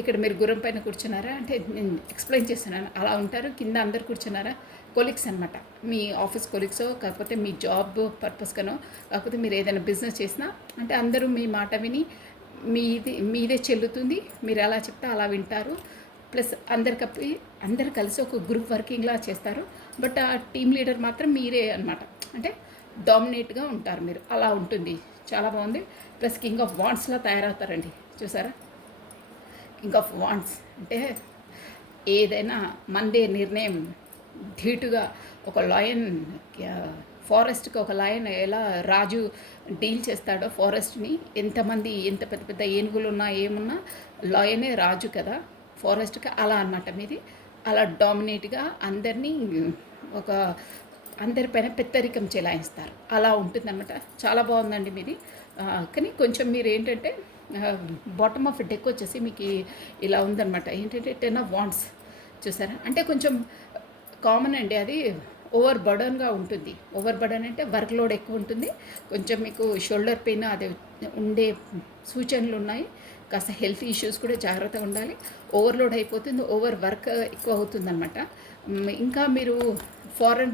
ఇక్కడ మీరు గుర్రం పైన కూర్చున్నారా అంటే నేను ఎక్స్ప్లెయిన్ చేస్తున్నాను, అలా ఉంటారు. కింద అందరు కూర్చున్నారా, కొలీగ్స్ అనమాట, మీ ఆఫీస్ కొలీగ్సో కాకపోతే మీ జాబ్ పర్పస్గానో కాకపోతే మీరు ఏదైనా బిజినెస్ చేసినా అంటే అందరూ మీ మాట విని మీదే చెల్లుతుంది. మీరు ఎలా చెప్తే అలా వింటారు. ప్లస్ అందరు కలిసి ఒక గ్రూప్ వర్కింగ్లా చేస్తారు. బట్ ఆ టీమ్ లీడర్ మాత్రం మీరే అనమాట, అంటే డామినేట్గా ఉంటారు మీరు, అలా ఉంటుంది. చాలా బాగుంది. ప్లస్ కింగ్ ఆఫ్ వాండ్స్లా తయారవుతారండి చూసారా. కింగ్ ఆఫ్ వాండ్స్ అంటే ఏదైనా మందే నిర్ణయం ధీటుగా ఒక లయన్ ఫారెస్ట్కి ఒక లయన్ ఎలా రాజు డీల్ చేస్తాడో ఫారెస్ట్ని, ఎంతమంది ఎంత పెద్ద పెద్ద ఏనుగులు ఉన్నా ఏమున్నా లయనే రాజు కదా ఫారెస్ట్కి, అలా అనమాట మీది. అలా డామినేట్గా అందరినీ ఒక అందరిపైన పెత్తరికం చెలాయిస్తారు, అలా ఉంటుందన్నమాట. చాలా బాగుందండి మీది. కానీ కొంచెం మీరు ఏంటంటే బాటమ్ ఆఫ్ డెక్ వచ్చేసి మీకు ఇలా ఉందన్నమాట. ఏంటంటే 10 ఆఫ్ వాండ్స్ చూసారా, అంటే కొంచెం కామన్ అండి అది. ఓవర్ బర్డన్గా ఉంటుంది. ఓవర్ బర్డన్ అంటే వర్క్ లోడ్ ఎక్కువ ఉంటుంది. కొంచెం మీకు షోల్డర్ పెయిన్ అది ఉండే సూచనలు ఉన్నాయి. కాస్త హెల్త్ ఇష్యూస్ కూడా జాగ్రత్తగా ఉండాలి. ఓవర్లోడ్ అయిపోతుంది, ఓవర్ వర్క్ ఎక్కువ అవుతుందన్నమాట. ఇంకా మీరు ఫారెన్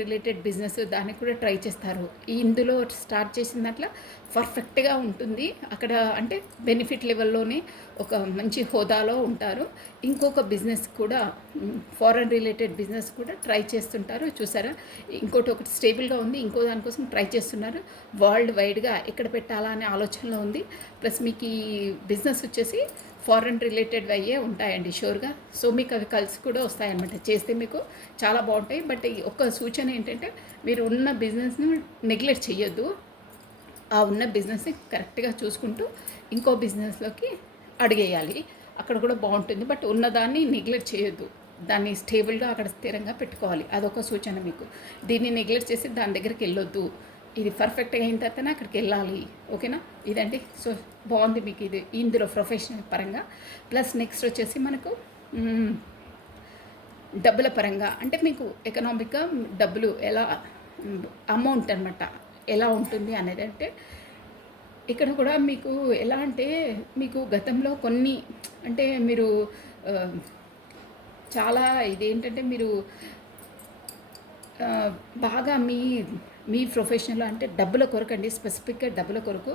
రిలేటెడ్ బిజినెస్ దానికి కూడా ట్రై చేస్తారు. ఇందులో స్టార్ట్ చేసిన దాంట్లో పర్ఫెక్ట్గా ఉంటుంది. అక్కడ అంటే బెనిఫిట్ లెవెల్లోనే ఒక మంచి హోదాలో ఉంటారు. ఇంకొక బిజినెస్ కూడా ఫారెన్ రిలేటెడ్ బిజినెస్ కూడా ట్రై చేస్తుంటారు చూసారా. ఒకటి స్టేబుల్గా ఉంది, ఇంకో దానికోసం ట్రై చేస్తున్నారు. వరల్డ్ వైడ్గా ఎక్కడ పెట్టాలా అనే ఆలోచనలో ఉంది. ప్లస్ మీకు ఈ బిజినెస్ వచ్చేసి ఫారెన్ రిలేటెడ్ అయ్యే ఉంటాయండి షూర్గా. సో మీకు అవి కలిసి కూడా వస్తాయన్నమాట, చేస్తే మీకు చాలా బాగుంటాయి. బట్ ఒక సూచన ఏంటంటే మీరు ఉన్న బిజినెస్ని నెగ్లెక్ట్ చేయొద్దు. ఆ ఉన్న బిజినెస్ని కరెక్ట్గా చూసుకుంటూ ఇంకో బిజినెస్లోకి అడిగేయాలి, అక్కడ కూడా బాగుంటుంది. బట్ ఉన్నదాన్ని నెగ్లెక్ట్ చేయొద్దు, దాన్ని స్టేబుల్గా అక్కడ స్థిరంగా పెట్టుకోవాలి. అదొక సూచన మీకు. దీన్ని నెగ్లెక్ట్ చేసి దాని దగ్గరికి వెళ్ళొద్దు. ఇది పర్ఫెక్ట్గా అయిన తర్వాతనే అక్కడికి వెళ్ళాలి. ఓకేనా, ఇదండి. సో బాగుంది మీకు ఇది ఇందులో ప్రొఫెషనల్ పరంగా. ప్లస్ నెక్స్ట్ వచ్చేసి మనకు డబ్బుల పరంగా అంటే మీకు ఎకనామిక్గా డబ్బులు ఎలా అమౌంట్ అనమాట ఎలా ఉంటుంది అనేది. అంటే ఇక్కడ కూడా మీకు ఎలా అంటే మీకు గతంలో కొన్ని అంటే మీరు చాలా ఇదేంటంటే మీరు బాగా మీ ప్రొఫెషనల్ అంటే డబ్బుల కొరకు అండి, స్పెసిఫిక్గా డబ్బుల కొరకు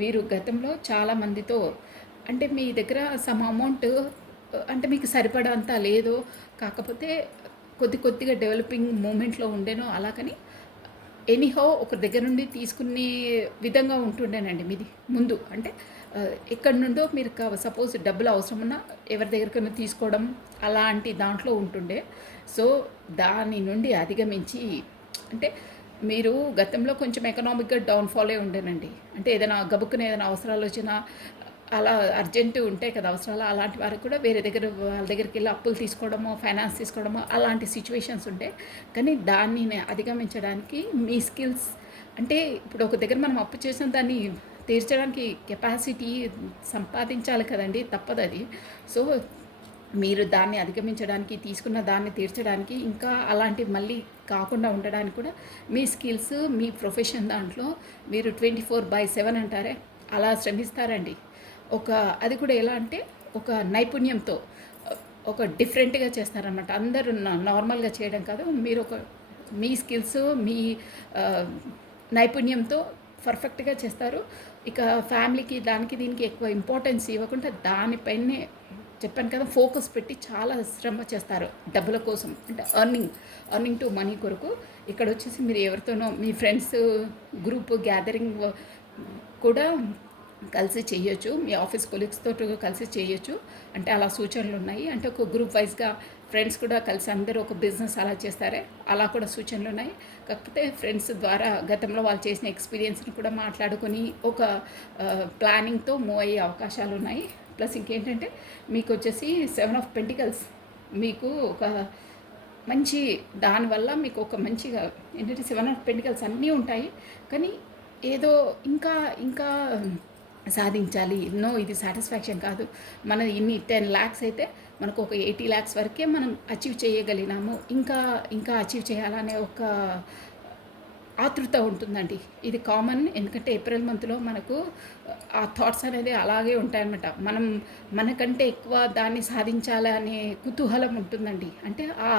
మీరు గతంలో చాలామందితో అంటే మీ దగ్గర సమ్ అమౌంట్ అంటే మీకు సరిపడంత లేదో కాకపోతే కొద్దిగా డెవలపింగ్ మూమెంట్లో ఉండేనో అలా, కానీ ఎనీహౌ ఒక దగ్గర నుండి తీసుకునే విధంగా ఉంటుండేనండి మీది ముందు. అంటే ఎక్కడి నుండో మీరు సపోజ్ డబ్బులు అవసరం ఉన్నా ఎవరి దగ్గరికైనా తీసుకోవడం అలాంటి దాంట్లో ఉంటుండే. సో దాని నుండి అధిగమించి అంటే మీరు గతంలో కొంచెం ఎకనామిక్గా డౌన్ఫాలే ఉండేనండి. అంటే ఏదైనా గబుక్కున ఏదైనా అవసరాలు వచ్చినా అలా అర్జెంటు ఉంటాయి కదా అవసరాలు, అలాంటి వారికి కూడా వేరే వాళ్ళ దగ్గరికి వెళ్ళి అప్పులు తీసుకోవడమో ఫైనాన్స్ తీసుకోవడమో అలాంటి సిచ్యువేషన్స్ ఉంటాయి. కానీ దాన్ని అధిగమించడానికి మీ స్కిల్స్ అంటే ఇప్పుడు ఒక దగ్గర మనం అప్పు చేసిన దాన్ని తీర్చడానికి కెపాసిటీ సంపాదించాలి కదండి, తప్పదు అది. సో మీరు దాన్ని అధిగమించడానికి తీసుకున్న దాన్ని తీర్చడానికి ఇంకా అలాంటివి మళ్ళీ కాకుండా ఉండడానికి కూడా మీ స్కిల్స్ మీ ప్రొఫెషన్ దాంట్లో మీరు 24/7 అంటారే అలా శ్రమిస్తారండి. అది కూడా ఎలా అంటే ఒక నైపుణ్యంతో ఒక డిఫరెంట్గా చేస్తారనమాట. అందరూ నార్మల్గా చేయడం కాదు, మీరు మీ స్కిల్స్ మీ నైపుణ్యంతో పర్ఫెక్ట్గా చేస్తారు. ఇక ఫ్యామిలీకి దానికి దీనికి ఎక్కువ ఇంపార్టెన్స్ ఇవ్వకుండా దానిపైనే చెప్పాను కదా ఫోకస్ పెట్టి చాలా శ్రమ చేస్తారు డబ్బుల కోసం, అంటే ఎర్నింగ్ టు మనీ కొరకు. ఇక్కడ వచ్చేసి మీరు ఎవరితోనో మీ ఫ్రెండ్స్ గ్రూప్ గ్యాదరింగ్ కూడా కలిసి చేయొచ్చు. మీ ఆఫీస్ కొలీగ్స్‌తో కలిసి చేయొచ్చు. అంటే అలా సూచనలు ఉన్నాయి. అంటే ఒక గ్రూప్ వైస్‌గా ఫ్రెండ్స్ కూడా కలిసి అందరూ ఒక బిజినెస్ అలా చేస్తారే, అలా కూడా సూచనలు ఉన్నాయి. కాకపోతే ఫ్రెండ్స్ ద్వారా గతంలో వాళ్ళు చేసిన ఎక్స్‌పీరియన్స్‌ని కూడా మాట్లాడుకొని ఒక ప్లానింగ్‌తో మూవ్ అయ్యే అవకాశాలు ఉన్నాయి. ప్లస్ ఇంకేంటంటే మీకొచ్చేసి 7 ఆఫ్ పెంటికల్స్ మీకు ఒక మంచి దానివల్ల మీకు ఒక మంచిగా ఏంటంటే 7 ఆఫ్ పెంటికల్స్ అన్నీ ఉంటాయి. కానీ ఏదో ఇంకా ఇంకా సాధించాలి. నో ఇది సాటిస్ఫాక్షన్ కాదు. మన ఇన్ని 10 లాక్స్ అయితే మనకు ఒక 80 లాక్స్ వరకే మనం అచీవ్ చేయగలిగినాము. ఇంకా ఇంకా అచీవ్ చేయాలనే ఒక ఆతృత ఉంటుందండి. ఇది కామన్. ఎందుకంటే ఏప్రిల్ మంత్లో మనకు ఆ థాట్స్ అనేది అలాగే ఉంటాయన్నమాట. మనం మనకంటే ఎక్కువ దాన్ని సాధించాలనే కుతూహలం ఉంటుందండి. అంటే ఆ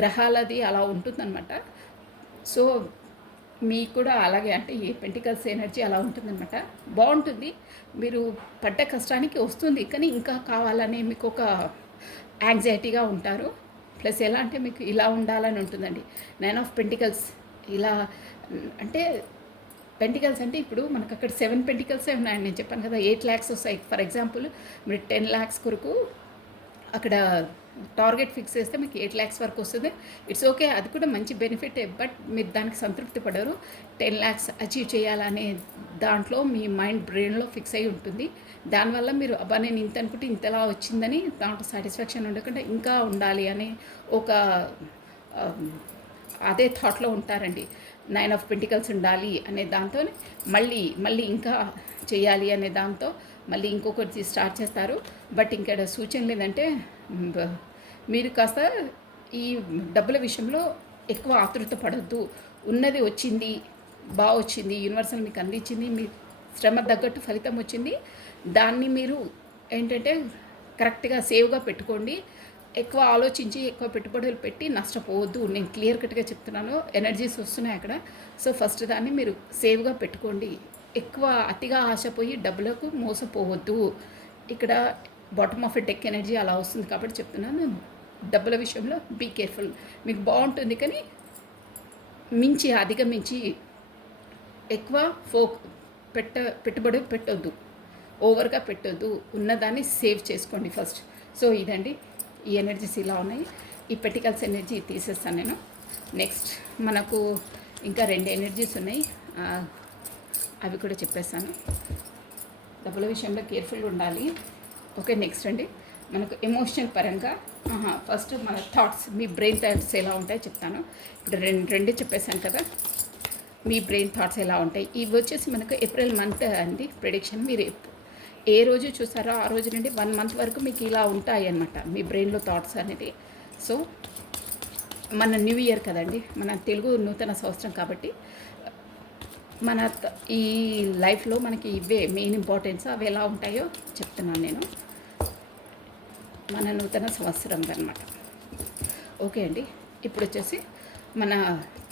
గ్రహాలది అలా ఉంటుందన్నమాట. సో మీకు కూడా అలాగే అంటే ఈ పెంటికల్స్ ఎనర్జీ అలా ఉంటుందన్నమాట. బాగుంటుంది. మీరు పడ్డ కష్టానికి వస్తుంది. కానీ ఇంకా కావాలని మీకు ఒక యాంగ్జైటీగా ఉంటారు. ప్లస్ ఎలా అంటే మీకు ఇలా ఉండాలని ఉంటుందండి. 9 ఆఫ్ పెంటికల్స్ ఇలా అంటే పెంటికల్స్ అంటే ఇప్పుడు మనకు అక్కడ 7 పెంటికల్సే ఉన్నాయండి. నేను చెప్పాను కదా 8 ల్యాక్స్ వస్తాయి. ఫర్ ఎగ్జాంపుల్ మీరు 10 ల్యాక్స్ కొరకు అక్కడ టార్గెట్ ఫిక్స్ చేస్తే మీకు 8 ల్యాక్స్ వరకు వస్తుంది. ఇట్స్ ఓకే, అది కూడా మంచి బెనిఫిటే. బట్ మీరు దానికి సంతృప్తి పడరు. 10 ల్యాక్స్ అచీవ్ చేయాలనే దాంట్లో మీ మైండ్ బ్రెయిన్లో ఫిక్స్ అయి ఉంటుంది. దానివల్ల మీరు అబ్బా నేను ఇంత అనుకుంటే ఇంతలా వచ్చిందని దాంట్లో సాటిస్ఫాక్షన్ ఉండకుండా ఇంకా ఉండాలి అని ఒక అదే థాట్లో ఉంటారండి. 9 ఆఫ్ పెంటికల్స్ ఉండాలి అనే దాంతో మళ్ళీ మళ్ళీ ఇంకా చేయాలి అనే దాంతో మళ్ళీ ఇంకొకటి స్టార్ట్ చేస్తారు. బట్ ఇక్కడ సూచన లేదంటే మీరు కాస్త ఈ డబ్బుల విషయంలో ఎక్కువ ఆతృత పడొద్దు. ఉన్నది వచ్చింది, బాగా వచ్చింది, యూనివర్సల్ మీకు అందించింది, మీ శ్రమ తగ్గట్టు ఫలితం వచ్చింది. దాన్ని మీరు ఏంటంటే కరెక్ట్గా సేవ్గా పెట్టుకోండి. ఎక్కువ ఆలోచించి ఎక్కువ పెట్టుబడులు పెట్టి నష్టపోవద్దు. నేను క్లియర్ కట్గా చెప్తున్నాను. ఎనర్జీస్ వస్తున్నాయి అక్కడ. సో ఫస్ట్ దాన్ని మీరు సేవ్గా పెట్టుకోండి. ఎక్కువ అతిగా ఆశపోయి డబ్బులకు మోసపోవద్దు. ఇక్కడ bottom of a deck energy అలా వస్తుంది కాబట్టి చెప్తున్నాను. డబ్బుల విషయంలో బీ కేర్ఫుల్. మీకు బాగుంటుంది కానీ మించి అధిగమించి ఎక్కువ పెట్టుబడి పెట్టొద్దు. ఓవర్గా పెట్టొద్దు. ఉన్నదాన్ని సేవ్ చేసుకోండి ఫస్ట్. సో ఇదండి, ఈ ఎనర్జీస్ ఇలా ఉన్నాయి. ఈ పెటికల్స్ ఎనర్జీ తీసేస్తాను నేను. నెక్స్ట్ మనకు ఇంకా 2 ఎనర్జీస్ ఉన్నాయి, అవి కూడా చెప్పేస్తాను. డబ్బుల విషయంలో కేర్ఫుల్గా ఉండాలి. ఓకే, నెక్స్ట్ అండి మనకు ఎమోషనల్ పరంగా ఫస్ట్ మన థాట్స్, మీ బ్రెయిన్ థాట్స్ ఎలా ఉంటాయో చెప్తాను. ఇప్పుడు రెండే చెప్పేశాను కదా. మీ బ్రెయిన్ థాట్స్ ఎలా ఉంటాయి ఇవి వచ్చేసి మనకు ఏప్రిల్ మంత్ అండి ప్రిడిక్షన్. మీరు ఏ రోజు చూసారో ఆ రోజు నుండి 1 మంత్ వరకు మీకు ఇలా ఉంటాయి అన్నమాట మీ బ్రెయిన్లో థాట్స్ అనేది. సో మన న్యూ ఇయర్ కదండి, మన తెలుగు నూతన సంవత్సరం కాబట్టి మన ఈ లైఫ్లో మనకి ఇవే మెయిన్ ఇంపార్టెన్స్. అవి ఎలా ఉంటాయో చెప్తున్నాను నేను. మన నూతన సంవత్సరం అనమాట. ఓకే అండి, ఇప్పుడు వచ్చేసి మన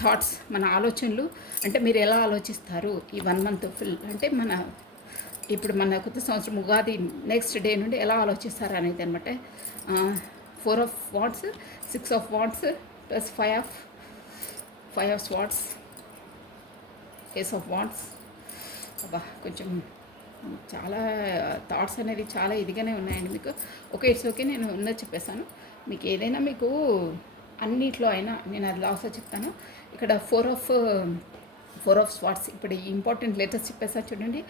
థాట్స్, మన ఆలోచనలు అంటే మీరు ఎలా ఆలోచిస్తారు ఈ 1 మంత్ ఫుల్ అంటే ఇప్పుడు మన కొత్త సంవత్సరం ఉగాది నెక్స్ట్ డే నుండి ఎలా ఆలోచిస్తారు అనేది అనమాట. 4 of wands, 6 of wands plus 5 of swords, ace of wands. అబ్బా కొంచెం చాలా థాట్స్ అనేది చాలా ఇదిగానే ఉన్నాయండి మీకు. ఓకే, ఇట్స్ ఓకే, నేను ఉన్నది చెప్పేస్తాను. మీకు ఏదైనా మీకు అన్నిట్లో అయినా నేను అది లాస్ట్లో చెప్తాను. ఇక్కడ 4 ఆఫ్ స్వార్డ్స్. ఇప్పుడు ఈ ఇంపార్టెంట్ లెటర్స్ చెప్పేస్తాను చూడండి.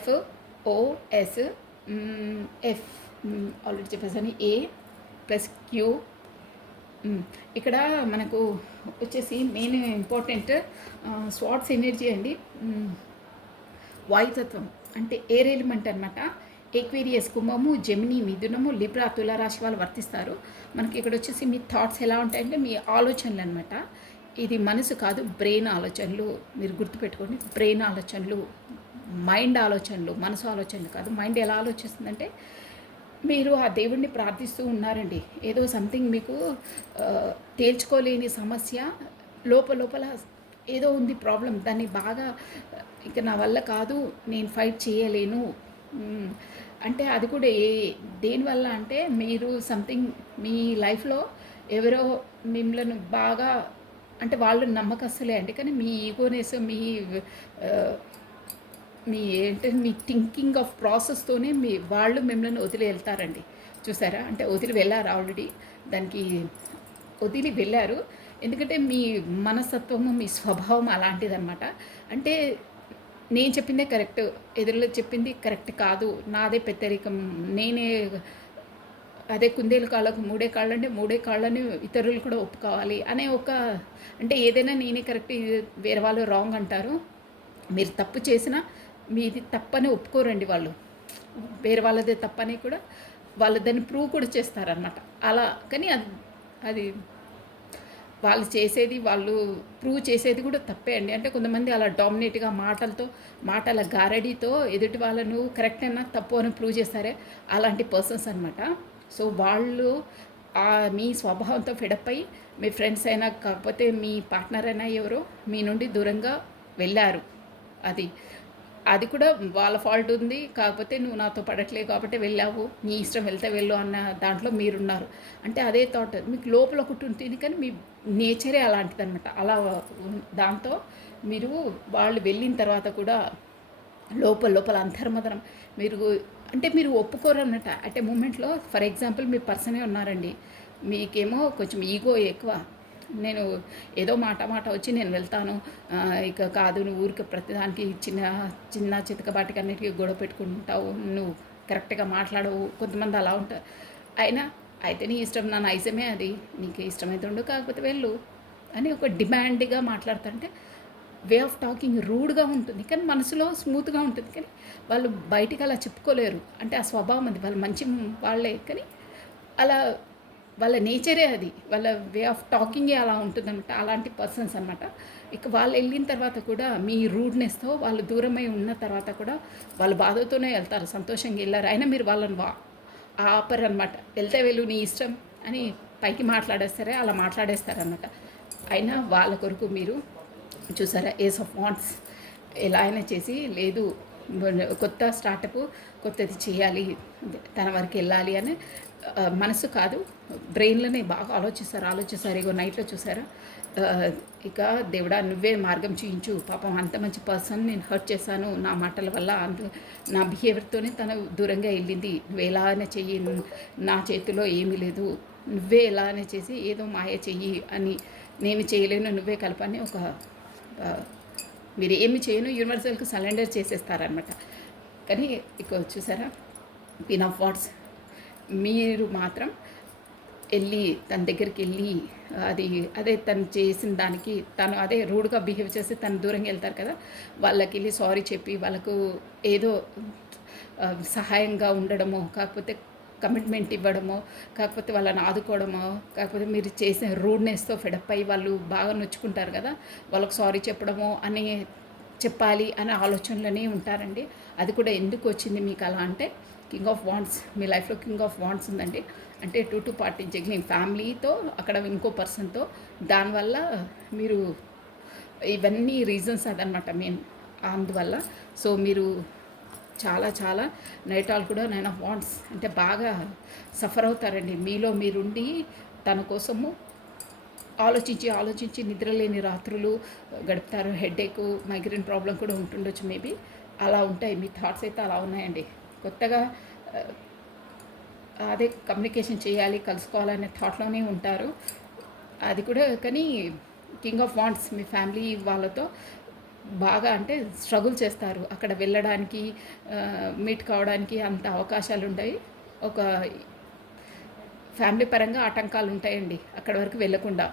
FOS F ఆల్రెడీ చెప్పేసాను. A plus Q. ఇక్కడ మనకు వచ్చేసి మెయిన్ ఇంపార్టెంట్ స్వార్డ్స్ ఎనర్జీ అండి. వాయుతత్వం అంటే ఎయిర్ ఎలిమెంట్ అనమాట. ఎక్వేరియస్ కుంభము, జెమిని మిథునము, లిబ్రా తులారాశి వాళ్ళు వర్తిస్తారు. మనకి ఇక్కడ వచ్చేసి మీ థాట్స్ ఎలా ఉంటాయంటే మీ ఆలోచనలు అనమాట. ఇది మనసు కాదు, బ్రెయిన్ ఆలోచనలు. మీరు గుర్తుపెట్టుకోండి, బ్రెయిన్ ఆలోచనలు, మైండ్ ఆలోచనలు, మనసు ఆలోచనలు కాదు. మైండ్ ఎలా ఆలోచిస్తుందంటే మీరు ఆ దేవుడిని ప్రార్థిస్తూ ఉన్నారండి. ఏదో సంథింగ్ మీకు తేల్చుకోలేని సమస్య లోపల ఏదో ఉంది ప్రాబ్లం. దాన్ని బాగా ఇక నా వల్ల కాదు, నేను ఫైట్ చేయలేను అంటే అది కూడా దేనివల్ల అంటే మీరు సంథింగ్ మీ లైఫ్లో ఎవరో మిమ్మల్ని బాగా అంటే వాళ్ళు నమ్మకస్తులే అండి. కానీ మీ ఈగోనెస్, మీ మీ ఏంటంటే మీ థింకింగ్ ఆఫ్ ప్రాసెస్తోనే వాళ్ళు మిమ్మల్ని వదిలి వెళ్తారండి. చూసారా? అంటే వదిలి వెళ్ళారు ఆల్రెడీ. దానికి వదిలి వెళ్ళారు. ఎందుకంటే మీ మనస్తత్వము, మీ స్వభావం అలాంటిదనమాట. అంటే నేను చెప్పిందే కరెక్ట్, ఎదురులో చెప్పింది కరెక్ట్ కాదు, నాదే పెత్తరికం, నేనే అదే కుందేలు కాళ్ళకు మూడే కాళ్ళంటే మూడే కాళ్ళని ఇతరులు కూడా ఒప్పుకోవాలి అనే ఒక, అంటే ఏదైనా నేనే కరెక్ట్, వేరే వాళ్ళు రాంగ్ అంటారు. మీరు తప్పు చేసినా మీది తప్పని ఒప్పుకోరండి వాళ్ళు. వేరే వాళ్ళదే తప్పని కూడా వాళ్ళు దాన్ని ప్రూవ్ కూడా చేస్తారనమాట. అలా కానీ అది వాళ్ళు చేసేది, వాళ్ళు ప్రూవ్ చేసేది కూడా తప్పే అండి. అంటే కొంతమంది అలా డామినేట్గా మాటల గారడీతో ఎదుటి వాళ్ళను కరెక్ట్ అయినా తప్పు అని ప్రూవ్ చేస్తారే, అలాంటి పర్సన్స్ అనమాట. సో వాళ్ళు మీ స్వభావంతో ఫెడప్ అయ్యి మీ ఫ్రెండ్స్ అయినా కాకపోతే మీ పార్ట్నర్ అయినా ఎవరో మీ నుండి దూరంగా వెళ్ళారు. అది అది కూడా వాళ్ళ ఫాల్ట్ ఉంది. కాకపోతే నువ్వు నాతో పడట్లేదు కాబట్టి వెళ్ళావు, నీ ఇష్టం వెళ్తే వెళ్ళు అన్న దాంట్లో మీరున్నారు. అంటే అదే థాట్ మీకు లోపల ఒకటి ఉంటుంది, కానీ మీ నేచరే అలాంటిదనమాట. అలా దాంతో మీరు వాళ్ళు వెళ్ళిన తర్వాత కూడా లోపల లోపల అంతర్మదనం మీరు, అంటే మీరు ఒప్పుకోరు అన్నట్ట. అట్ ఏ మూమెంట్లో ఫర్ ఎగ్జాంపుల్ మీ పర్సనే ఉన్నారండి, మీకేమో కొంచెం ఈగో ఎక్కువ, నేను ఏదో మాట వచ్చి నేను వెళ్తాను, ఇక కాదు నువ్వు ఊరికి ప్రతిదానికి చిన్న చితకబాటికి అన్నిటికీ గొడవ పెట్టుకుంటావు, నువ్వు కరెక్ట్గా మాట్లాడవు. కొంతమంది అలా ఉంటారు. అయినా అయితే నీ ఇష్టం, నా నైజమే అది, నీకు ఇష్టమైతే ఉండు కాకపోతే వెళ్ళు అని ఒక డిమాండ్గా మాట్లాడుతుంటే వే ఆఫ్ టాకింగ్ రూడ్గా ఉంటుంది, కానీ మనసులో స్మూత్గా ఉంటుంది. కానీ వాళ్ళు బయటికి అలా చెప్పుకోలేరు. అంటే ఆ స్వభావం అది, వాళ్ళు మంచి వాళ్ళే కానీ అలా వాళ్ళ నేచరే అది, వాళ్ళ వే ఆఫ్ టాకింగే అలా ఉంటుందన్నమాట. అలాంటి పర్సన్స్ అనమాట. ఇక వాళ్ళు వెళ్ళిన తర్వాత కూడా మీ రూడ్నెస్తో వాళ్ళు దూరమై ఉన్న తర్వాత కూడా వాళ్ళు బాధతోనే వెళ్తారు, సంతోషంగా వెళ్ళారు. అయినా మీరు వాళ్ళని ఆపరు అనమాట. వెళ్తే వెళ్ళు నీ ఇష్టం అని పైకి మాట్లాడేస్తారే, అలా మాట్లాడేస్తారనమాట. అయినా వాళ్ళ కొరకు మీరు చూసారా, ఏస్ ఆఫ్ వాంట్స్ ఎలా అయినా చేసి లేదు కొత్త స్టార్టప్, కొత్తది చేయాలి, తన వరకు వెళ్ళాలి అని మనసు కాదు బ్రెయిన్లోనే బాగా ఆలోచిస్తారు. ఇగో నైట్లో చూసారా, ఇక దేవుడా నువ్వే మార్గం చూయించు, పాపం అంత మంచి పర్సన్ నేను హర్ట్ చేశాను నా మాటల వల్ల, నా బిహేవియర్తోనే తను దూరంగా వెళ్ళింది, నువ్వు ఎలానే చెయ్యి, నా చేతిలో ఏమీ లేదు, నువ్వే ఎలానే చేసి ఏదో మాయ చెయ్యి అని, నేను చేయలేను నువ్వే కలపని ఒక మీరు ఏమి చేయను యూనివర్సల్కి సరెండర్ చేసేస్తారనమాట. కానీ ఇక చూసారా, క్వీన్ ఆఫ్ వాట్స్ మీరు మాత్రం వెళ్ళి తన దగ్గరికి వెళ్ళి అదే తను చేసిన దానికి తను అదే రూడ్గా బిహేవ్ చేసి తను దూరంగా వెళ్తారు కదా, వాళ్ళకి వెళ్ళి సారీ చెప్పి వాళ్ళకు ఏదో సహాయంగా ఉండడమో, కాకపోతే కమిట్మెంట్ ఇవ్వడమో, కాకపోతే వాళ్ళని ఆదుకోవడమో, కాకపోతే మీరు చేసిన రూడ్నెస్తో ఫెడప్ అయ్యి వాళ్ళు బాగా నొచ్చుకుంటారు కదా, వాళ్ళకు సారీ చెప్పడమో అని చెప్పాలి అనే ఆలోచనలోనే ఉంటారండి. అది కూడా ఎందుకు వచ్చింది మీకు అలా అంటే, కింగ్ ఆఫ్ వాండ్స్ మీ లైఫ్లో కింగ్ ఆఫ్ వాండ్స్ ఉందండి. అంటే టూ పార్టీ జగ్లింగ్, ఫ్యామిలీతో అక్కడ ఇంకో పర్సన్తో, దానివల్ల మీరు ఇవన్నీ రీజన్స్ అదనమాట మెయిన్ అందువల్ల. సో మీరు చాలా నైట్ ఆల్ కూడా 9 ఆఫ్ వాండ్స్ అంటే బాగా సఫర్ అవుతారండి. మీలో మీరుండి తన కోసము ఆలోచించి నిద్రలేని రాత్రులు గడుపుతారు. హెడేక్, మైగ్రేన్ ప్రాబ్లం కూడా ఉంటుండొచ్చు మేబీ. అలా ఉంటాయి మీ థాట్స్ అయితే అలా ఉన్నాయండి. కొత్తగా అదే కమ్యూనికేషన్ చేయాలి, కలుసుకోవాలనే థాట్లోనే ఉంటారు. అది కూడా కానీ king of wands me family వాళ్ళతో బాగా అంటే స్ట్రగుల్ చేస్తారు. అక్కడ వెళ్ళడానికి, మీట్ కావడానికి అంత అవకాశాలు ఉంటాయి. ఒక ఫ్యామిలీ పరంగా ఆటంకాలు ఉంటాయండి అక్కడ వరకు వెళ్ళకుండా.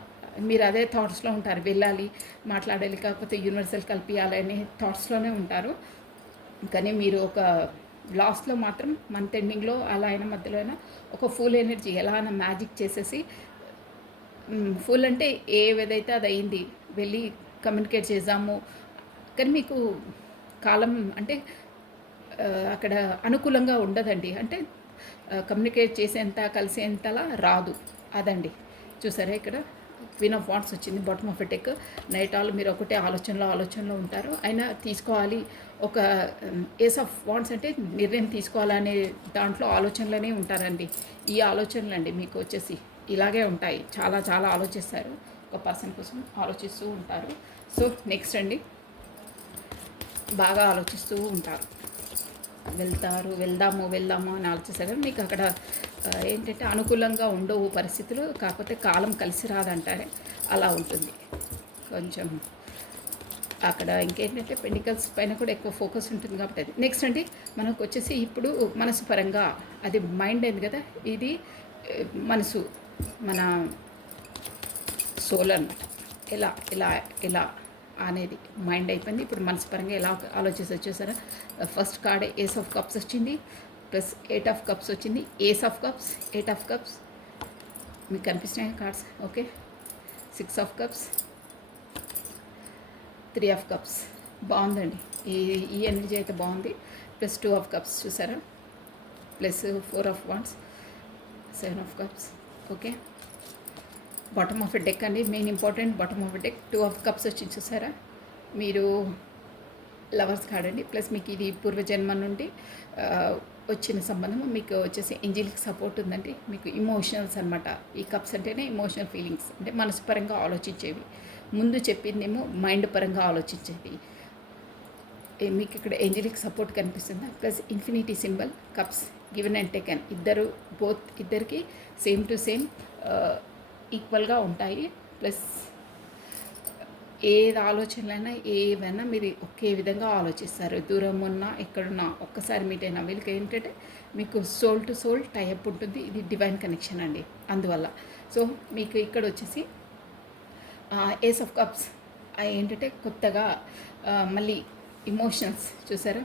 మీరు అదే థాట్స్లో ఉంటారు, వెళ్ళాలి, మాట్లాడాలి, కాకపోతే యూనివర్సల్ కలిపియాలనే థాట్స్లోనే ఉంటారు. కానీ మీరు ఒక లాస్ట్లో మాత్రం మంత్ ఎండింగ్లో అలా అయినా మధ్యలో అయినా ఒక ఫుల్ ఎనర్జీ ఎలా అయినా మ్యాజిక్ చేసేసి, ఫుల్ అంటే ఏదైతే అది అయింది, వెళ్ళి కమ్యూనికేట్ చేద్దాము. కానీ మీకు కాలం అంటే అక్కడ అనుకూలంగా ఉండదండి. అంటే కమ్యూనికేట్ చేసేంత కలిసేంతలా రాదు అదండి. చూసారా ఇక్కడ క్వీన్ ఆఫ్ వాండ్స్ వచ్చింది, bottom of a deck. Night all మీరు ఒకటే ఆలోచనలో ఉంటారు. అయినా తీసుకోవాలి ఒక ఏస్ ఆఫ్ వాండ్స్ అంటే నిర్ణయం తీసుకోవాలనే దాంట్లో ఆలోచనలోనే ఉంటారండి. ఈ ఆలోచనలండి మీకు వచ్చేసి ఇలాగే ఉంటాయి. చాలా ఆలోచిస్తారు, ఒక పర్సన్ కోసం ఆలోచిస్తూ ఉంటారు. సో నెక్స్ట్ అండి, బాగా ఆలోచిస్తూ ఉంటారు. వెళ్దాము వెళ్దాము అని ఆలోచిస్తారు. మీకు అక్కడ ఏంటంటే అనుకూలంగా ఉండవు పరిస్థితులు. కాకపోతే కాలం కలిసి రాదంటారే అలా ఉంటుంది కొంచెం. అక్కడ ఇంకేంటంటే పెండికల్స్ పైన కూడా ఎక్కువ ఫోకస్ ఉంటుంది కాబట్టి అది. నెక్స్ట్ అండి మనకు వచ్చేసి ఇప్పుడు మనసు పరంగా అది మైండ్ అయింది కదా, ఇది మనసు మన సోల్ అనమాట. ఎలా ఎలా ఎలా అనేది మైండ్ అయిపోయింది. ఇప్పుడు మనసు పరంగా ఎలా ఆలోచిస్తే వచ్చేసారా, first card ace of cups వచ్చింది, ప్లస్ 8 ఆఫ్ కప్స్ వచ్చింది, ace of cups, 8 of cups మీకు కనిపిస్తున్నాయి cards. Okay, 6 of cups, 3 of cups. బాగుందండి, ఈ ఎనర్జీ అయితే బాగుంది. ప్లస్ 2 ఆఫ్ కప్స్ చూసారా, plus 4 of wands, 7 of cups. Okay, bottom of deck అండి, main important bottom of deck 2 of cups వచ్చింది చూసారా. మీరు లవర్స్ కార్డ్ అండి, ప్లస్ మీకు ఇది పూర్వజన్మ నుండి వచ్చిన సంబంధం. మీకు వచ్చేసి ఏంజెలిక్ సపోర్ట్ ఉందండి. మీకు ఇమోషనల్స్ అనమాట. ఈ కప్స్ అంటేనే ఇమోషనల్ ఫీలింగ్స్, అంటే మనసు పరంగా ఆలోచించేవి. ముందు చెప్పిందేమో మైండ్ పరంగా ఆలోచించేది. మీకు ఇక్కడ ఏంజెలిక్ సపోర్ట్ కనిపిస్తుందా, plus infinity symbol, cups, given and taken. ఇద్దరికి సేమ్ టు సేమ్ ఈక్వల్గా ఉంటాయి. ప్లస్ ఏది ఆలోచనలైనా ఏవైనా మీరు ఒకే విధంగా ఆలోచిస్తారు. దూరం ఉన్నా ఎక్కడున్నా ఒక్కసారి మీట్ అయినా వీళ్ళకి ఏంటంటే మీకు సోల్ టు సోల్ టైఅప్ ఉంటుంది. ఇది డివైన్ కనెక్షన్ అండి. అందువల్ల సో మీకు ఇక్కడ వచ్చేసి ఏస్ ఆఫ్ కప్స్ ఏంటంటే కొత్తగా మళ్ళీ ఇమోషన్స్ చూసారా.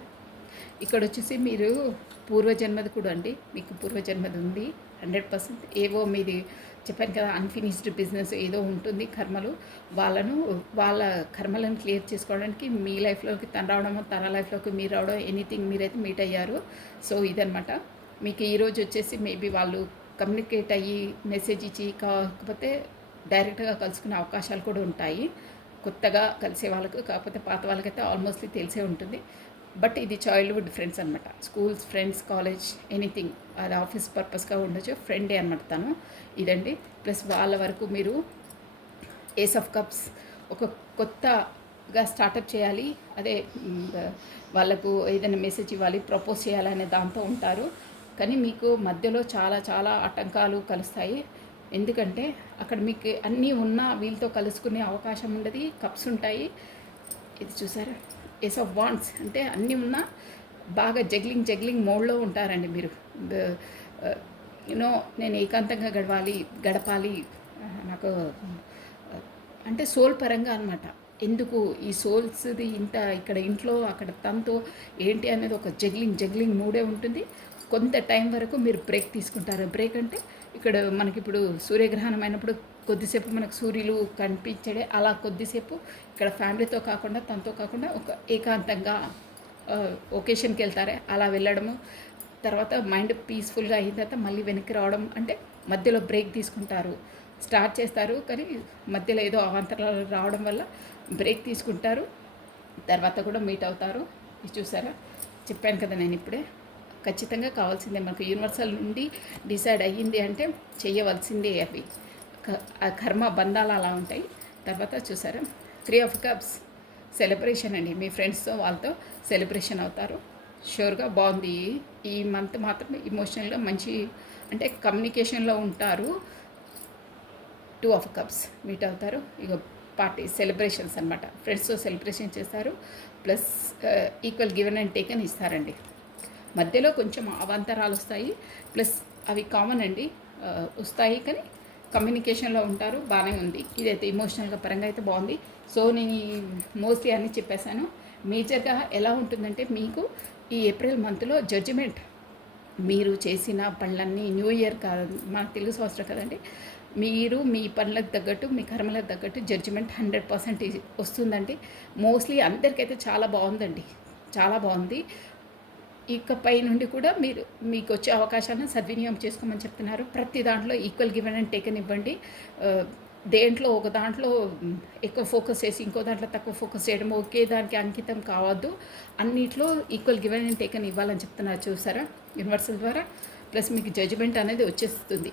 ఇక్కడ వచ్చేసి మీరు పూర్వజన్మది కూడా అండి, మీకు పూర్వజన్మది ఉంది 100%. ఏవో మీది చెప్పాను కదా, అన్ఫినిష్డ్ బిజినెస్ ఏదో ఉంటుంది, కర్మలు. వాళ్ళ కర్మలను క్లియర్ చేసుకోవడానికి మీ లైఫ్లోకి తను రావడము, తన లైఫ్లోకి మీరు రావడం, ఎనీథింగ్ మీరైతే మీట్ అయ్యారు. సో ఇదనమాట. మీకు ఈరోజు వచ్చేసి మేబీ వాళ్ళు కమ్యూనికేట్ అయ్యి మెసేజ్ ఇచ్చి, కాకపోతే డైరెక్ట్గా కలుసుకునే అవకాశాలు కూడా ఉంటాయి కొత్తగా కలిసే వాళ్ళకు. కాకపోతే పాత వాళ్ళకైతే ఆల్మోస్ట్లీ తెలిసే ఉంటుంది. బట్ ఇది చైల్డ్హుడ్ ఫ్రెండ్స్ అనమాట, స్కూల్స్ ఫ్రెండ్స్, కాలేజ్, ఎనీథింగ్. అది ఆఫీస్ పర్పస్గా ఉండొచ్చు, ఫ్రెండే అనమాట తను. ఇదండి. ప్లస్ వాళ్ళ వరకు మీరు ఏస్ ఆఫ్ కప్స్ ఒక కొత్తగా స్టార్టప్ చేయాలి, అదే వాళ్ళకు ఏదైనా మెసేజ్ ఇవ్వాలి, ప్రపోజ్ చేయాలనే దాంతో ఉంటారు. కానీ మీకు మధ్యలో చాలా చాలా ఆటంకాలు కలుస్తాయి. ఎందుకంటే అక్కడ మీకు అన్నీ ఉన్నా వీళ్ళతో కలుసుకునే అవకాశం ఉండదు. కప్స్ ఉంటాయి. ఇది చూసారా, ఏస్ ఆఫ్ వాండ్స్ అంటే అన్నీ ఉన్నా బాగా జగ్లింగ్ మోడ్లో ఉంటారండి మీరు. యూనో నేను ఏకాంతంగా గడపాలి నాకు అంటే సోల్ పరంగా అనమాట. ఎందుకు ఈ సోల్స్ది ఇంత ఇక్కడ ఇంట్లో అక్కడ తనతో ఏంటి అనేది ఒక జగ్లింగ్ మూడే ఉంటుంది. కొంత టైం వరకు మీరు బ్రేక్ తీసుకుంటారు. బ్రేక్ అంటే ఇక్కడ మనకిప్పుడు సూర్యగ్రహణం అయినప్పుడు కొద్దిసేపు మనకు సూర్యులు కనిపించడే, అలా కొద్దిసేపు ఇక్కడ ఫ్యామిలీతో కాకుండా తనతో కాకుండా ఒక ఏకాంతంగా ఒకేషన్కి వెళ్తారే అలా వెళ్ళడము. తర్వాత మైండ్ పీస్ఫుల్గా అయిన తర్వాత మళ్ళీ వెనక్కి రావడం. అంటే మధ్యలో బ్రేక్ తీసుకుంటారు, స్టార్ట్ చేస్తారు, కానీ మధ్యలో ఏదో అవాంతరాలు రావడం వల్ల బ్రేక్ తీసుకుంటారు. తర్వాత కూడా మీట్ అవుతారు. ఇది చూసారా, చెప్పాను కదా నేను ఇప్పుడే. ఖచ్చితంగా కావాల్సిందే మనకు యూనివర్సల్ నుండి డిసైడ్ అయ్యింది అంటే చేయవలసిందే అవి. ఆ కర్మ బంధాలు అలా ఉంటాయి. తర్వాత చూసారా 3 ఆఫ్ కప్స్, సెలబ్రేషన్ అండి. మీ ఫ్రెండ్స్తో వాళ్ళతో సెలబ్రేషన్ అవుతారు. షూర్గా బాగుంది. ఈ మంత్ మాత్రం ఇమోషనల్గా మంచి అంటే కమ్యూనికేషన్లో ఉంటారు. 2 ఆఫ్ కప్స్ మీట్ అవుతారు. ఇక పార్టీ సెలబ్రేషన్స్ అనమాట. ఫ్రెండ్స్తో సెలబ్రేషన్ చేస్తారు. Plus equal given and taken ఇస్తారండి. మధ్యలో కొంచెం అవాంతరాలు వస్తాయి, ప్లస్ అవి కామన్ అండి, వస్తాయి. కానీ కమ్యూనికేషన్లో ఉంటారు, బాగానే ఉంది. ఇదైతే ఇమోషనల్గా పరంగా అయితే బాగుంది. సో నేను మోస్ట్లీ అన్నీ చెప్పేశాను. మేజర్గా ఎలా ఉంటుందంటే మీకు ఈ ఏప్రిల్ మంత్లో జడ్జిమెంట్, మీరు చేసిన పనులన్నీ న్యూ ఇయర్ కాదు, మన తెలుగు సంవత్సరం కదండి, మీరు మీ పనులకు తగ్గట్టు మీ కర్మలకు తగ్గట్టు జడ్జిమెంట్ 100% వస్తుందండి. మోస్ట్లీ అందరికైతే చాలా బాగుందండి, చాలా బాగుంది. ఇకపై నుండి కూడా మీకు వచ్చే అవకాశాలను సద్వినియోగం చేసుకోమని చెప్తున్నారు. ప్రతి దాంట్లో ఈక్వల్ గివెన్ అండ్ టేకన్ ఇవ్వండి. దేంట్లో ఒక దాంట్లో ఎక్కువ ఫోకస్ చేసి ఇంకో దాంట్లో తక్కువ ఫోకస్ చేయడం, ఒకే దానికి అంకితం కావద్దు. అన్నిట్లో ఈక్వల్ గివెన్ అండ్ టేకన్ ఇవ్వాలని చెప్తున్నారు చూసారా యూనివర్సల్ ద్వారా. ప్లస్ మీకు జడ్జిమెంట్ అనేది వచ్చేస్తుంది.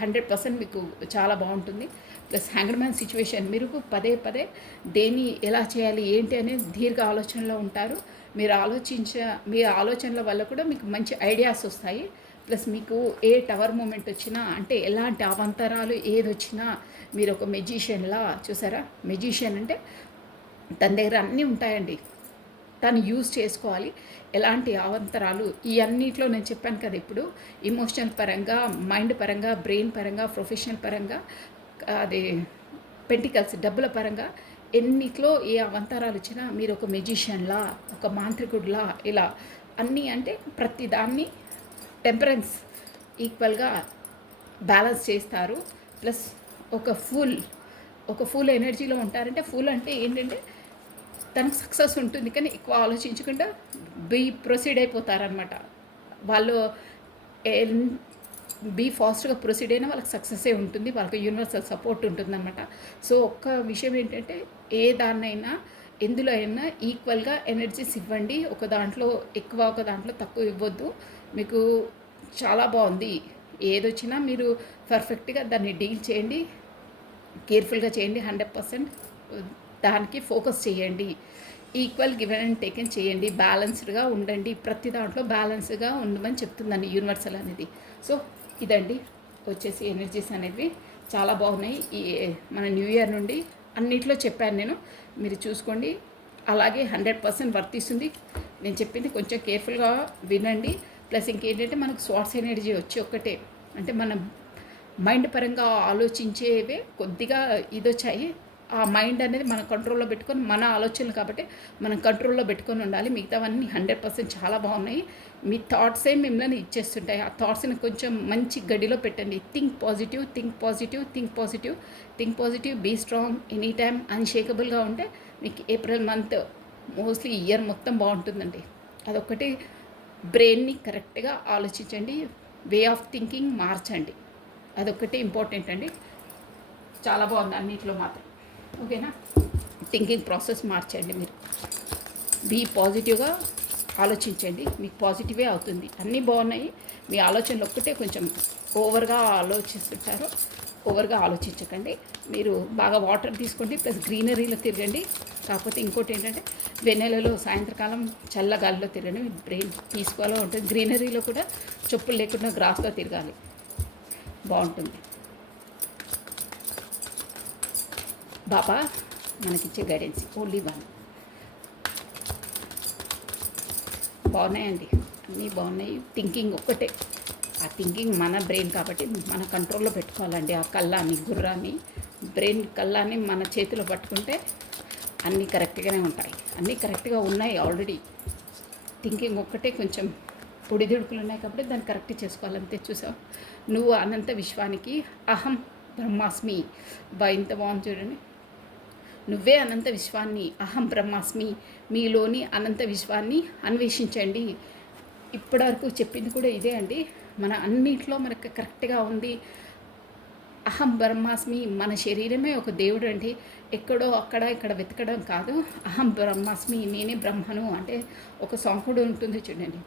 100% మీకు చాలా బాగుంటుంది. ప్లస్ హ్యాంగ్డ్ మ్యాన్ సిచ్యువేషన్ మీరు పదే పదే దేన్ని ఎలా చేయాలి ఏంటి అనేది దీర్ఘ ఆలోచనలో ఉంటారు. మీ ఆలోచనల వల్ల కూడా మీకు మంచి ఐడియాస్ వస్తాయి. ప్లస్ మీకు ఏ టవర్ మూమెంట్ వచ్చినా అంటే ఎలాంటి అవాంతరాలు ఏదొచ్చినా మీరు ఒక మెజిషియన్లా చూసారా. మెజిషియన్ అంటే తన దగ్గర అన్నీ ఉంటాయండి, తను యూజ్ చేసుకోవాలి. ఎలాంటి అవాంతరాలు ఈ అన్నిట్లో నేను చెప్పాను కదా, ఇప్పుడు ఎమోషనల్ పరంగా, మైండ్ పరంగా, బ్రెయిన్ పరంగా, ప్రొఫెషనల్ పరంగా, అది పెంటికల్స్ డబ్బుల పరంగా ఎన్నిట్లో ఏ అవంతరాలు వచ్చినా మీరు ఒక మెజిషియన్లా, ఒక మాంత్రికుడిలా ఇలా అన్నీ అంటే ప్రతి దాన్ని టెంపరెన్స్ ఈక్వల్గా బ్యాలెన్స్ చేస్తారు. ప్లస్ ఒక ఫుల్ ఎనర్జీలో ఉంటారంటే ఫుల్ అంటే ఏంటంటే తనకు సక్సెస్ ఉంటుంది కానీ ఎక్కువ ఆలోచించకుండా ప్రొసీడ్ అయిపోతారనమాట. వాళ్ళు ఫాస్ట్గా ప్రొసీడ్ అయినా వాళ్ళకి సక్సెస్సే ఉంటుంది, వాళ్ళకి యూనివర్సల్ సపోర్ట్ ఉంటుందన్నమాట. సో ఒక్క విషయం ఏంటంటే ఏ దాన్నైనా ఎందులో అయినా ఈక్వల్గా ఎనర్జీస్ ఇవ్వండి. ఒక దాంట్లో ఎక్కువ, ఒక దాంట్లో తక్కువ ఇవ్వద్దు. మీకు చాలా బాగుంది. ఏదొచ్చినా మీరు పర్ఫెక్ట్గా దాన్ని డీల్ చేయండి, కేర్ఫుల్గా చేయండి. 100% దానికి ఫోకస్ చేయండి. ఈక్వల్ గివెన్ అండ్ టేకెన్ చేయండి. బ్యాలెన్స్డ్గా ఉండండి. ప్రతి దాంట్లో బ్యాలెన్స్గా ఉండమని చెప్తుందండి యూనివర్సల్ అనేది. సో ఇదండి వచ్చేసి ఎనర్జీస్ అనేవి చాలా బాగున్నాయి. ఈ మన న్యూ ఇయర్ నుండి అన్నిట్లో చెప్పాను నేను, మీరు చూసుకోండి. అలాగే 100% వర్తిస్తుంది. నేను చెప్పింది కొంచెం కేర్ఫుల్గా వినండి. ప్లస్ ఇంకేంటంటే మనకు స్వాట్స్ ఎనర్జీ వచ్చి ఒక్కటే అంటే మన మైండ్ పరంగా ఆలోచించేవే కొద్దిగా ఇదొచ్చాయి. ఆ మైండ్ అనేది మన కంట్రోల్లో పెట్టుకొని, మన ఆలోచనలు కాబట్టి మనం కంట్రోల్లో పెట్టుకొని ఉండాలి. మిగతావన్నీ 100% చాలా బాగున్నాయి. మీ థాట్సే మిమ్మల్ని ఇచ్చేస్తుంటాయి. ఆ థాట్స్ని కొంచెం మంచి గడిలో పెట్టండి. Think positive, think positive, think positive, think positive, be strong, any time అన్షేకబుల్గా ఉంటే మీకు ఏప్రిల్ మంత్ మోస్ట్లీ ఇయర్ మొత్తం బాగుంటుందండి. అదొక్కటి బ్రెయిన్ని కరెక్ట్గా ఆలోచించండి, వే ఆఫ్ థింకింగ్ మార్చండి. అదొక్కటి ఇంపార్టెంట్ అండి. చాలా బాగుంది అన్నిట్లో మాత్రం. ఓకేనా, థింకింగ్ ప్రాసెస్ మార్చండి. మీరు బీ పాజిటివ్గా ఆలోచించండి, మీకు పాజిటివే అవుతుంది. అన్నీ బాగున్నాయి. మీ ఆలోచనలు ఒక్కటే కొంచెం ఓవర్గా ఆలోచిస్తుంటారు. ఓవర్గా ఆలోచించకండి. మీరు బాగా వాటర్ తీసుకోండి, ప్లస్ గ్రీనరీలో తిరగండి. కాకపోతే ఇంకోటి ఏంటంటే వెన్నెలలో సాయంత్రకాలం చల్లగాలిలో తిరగండి. మీ బ్రెయిన్ తీసుకోవాలో ఉంటుంది. గ్రీనరీలో కూడా చెప్పులు లేకుండా గ్రాస్లో తిరగాలి, బాగుంటుంది. బాబా మనకిచ్చే గైడెన్స్ ఓన్లీ వన్. బాగున్నాయండి, అన్నీ బాగున్నాయి. థింకింగ్ ఒక్కటే, ఆ థింకింగ్ మన బ్రెయిన్ కాబట్టి మన కంట్రోల్లో పెట్టుకోవాలండి. ఆ కళ్ళాన్ని, గుర్రాన్ని, బ్రెయిన్ కళ్ళాన్ని మన చేతిలో పట్టుకుంటే అన్నీ కరెక్ట్గానే ఉంటాయి. అన్నీ కరెక్ట్గా ఉన్నాయి ఆల్రెడీ. థింకింగ్ ఒక్కటే కొంచెం ఒడిదుడుకులు ఉన్నాయి కాబట్టి దాన్ని కరెక్ట్ చేసుకోవాలంతే. చూసావు, నువ్వు అనంత విశ్వానికి అహం బ్రహ్మాస్మి. ఇంత బాగుంది చూడండి. నువ్వే అనంత విశ్వాన్ని, అహం బ్రహ్మాస్మి. మీలోని అనంత విశ్వాన్ని అన్వేషించండి. ఇప్పటివరకు చెప్పింది కూడా ఇదే అండి. మన అన్నింటిలో మనకు కరెక్ట్గా ఉంది. అహం బ్రహ్మాస్మి, మన శరీరమే ఒక దేవుడు అండి. ఎక్కడో అక్కడ ఇక్కడ వెతకడం కాదు. అహం బ్రహ్మాస్మి, నేనే బ్రహ్మను అంటే ఒక సాంగ్ కూడా ఉంటుంది చూడండి.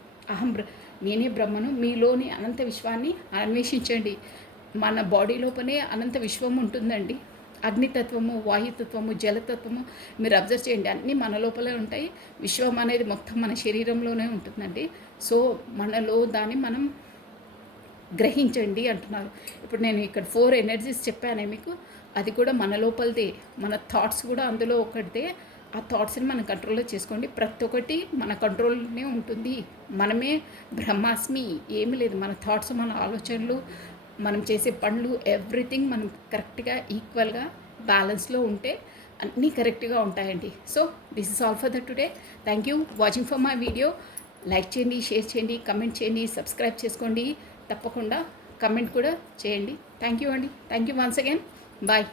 నేనే బ్రహ్మను. మీలోని అనంత విశ్వాన్ని అన్వేషించండి. మన బాడీ లోపలే అనంత విశ్వం ఉంటుందండి. అగ్నితత్వము, వాయుతత్వము, జలతత్వము మీరు అబ్జర్వ్ చేయండి, అన్నీ మన లోపలే ఉంటాయి. విశ్వం అనేది మొత్తం మన శరీరంలోనే ఉంటుందండి. సో మనలో దాన్ని మనం గ్రహించండి అంటున్నారు. ఇప్పుడు నేను ఇక్కడ 4 ఎనర్జీస్ చెప్పానే మీకు, అది కూడా మన లోపలదే. మన థాట్స్ కూడా అందులో ఒకటిదే. ఆ థాట్స్ని మనం కంట్రోల్లో చేసుకోండి. ప్రతి ఒక్కటి మన కంట్రోల్లోనే ఉంటుంది. మనమే బ్రహ్మాస్మి. ఏమీ లేదు, మన థాట్స్, మన ఆలోచనలు, మనం చేసే పనులు, ఎవ్రీథింగ్ మనం కరెక్ట్గా ఈక్వల్గా బ్యాలెన్స్లో ఉంటే అన్నీ కరెక్ట్గా ఉంటాయండి. So this is all for the today. Thank you watching for my video. Like చేయండి, షేర్ చేయండి, కమెంట్ చేయండి, సబ్స్క్రైబ్ చేసుకోండి. తప్పకుండా కమెంట్ కూడా చేయండి. థ్యాంక్ యూ అండి. Thank you once again. Bye.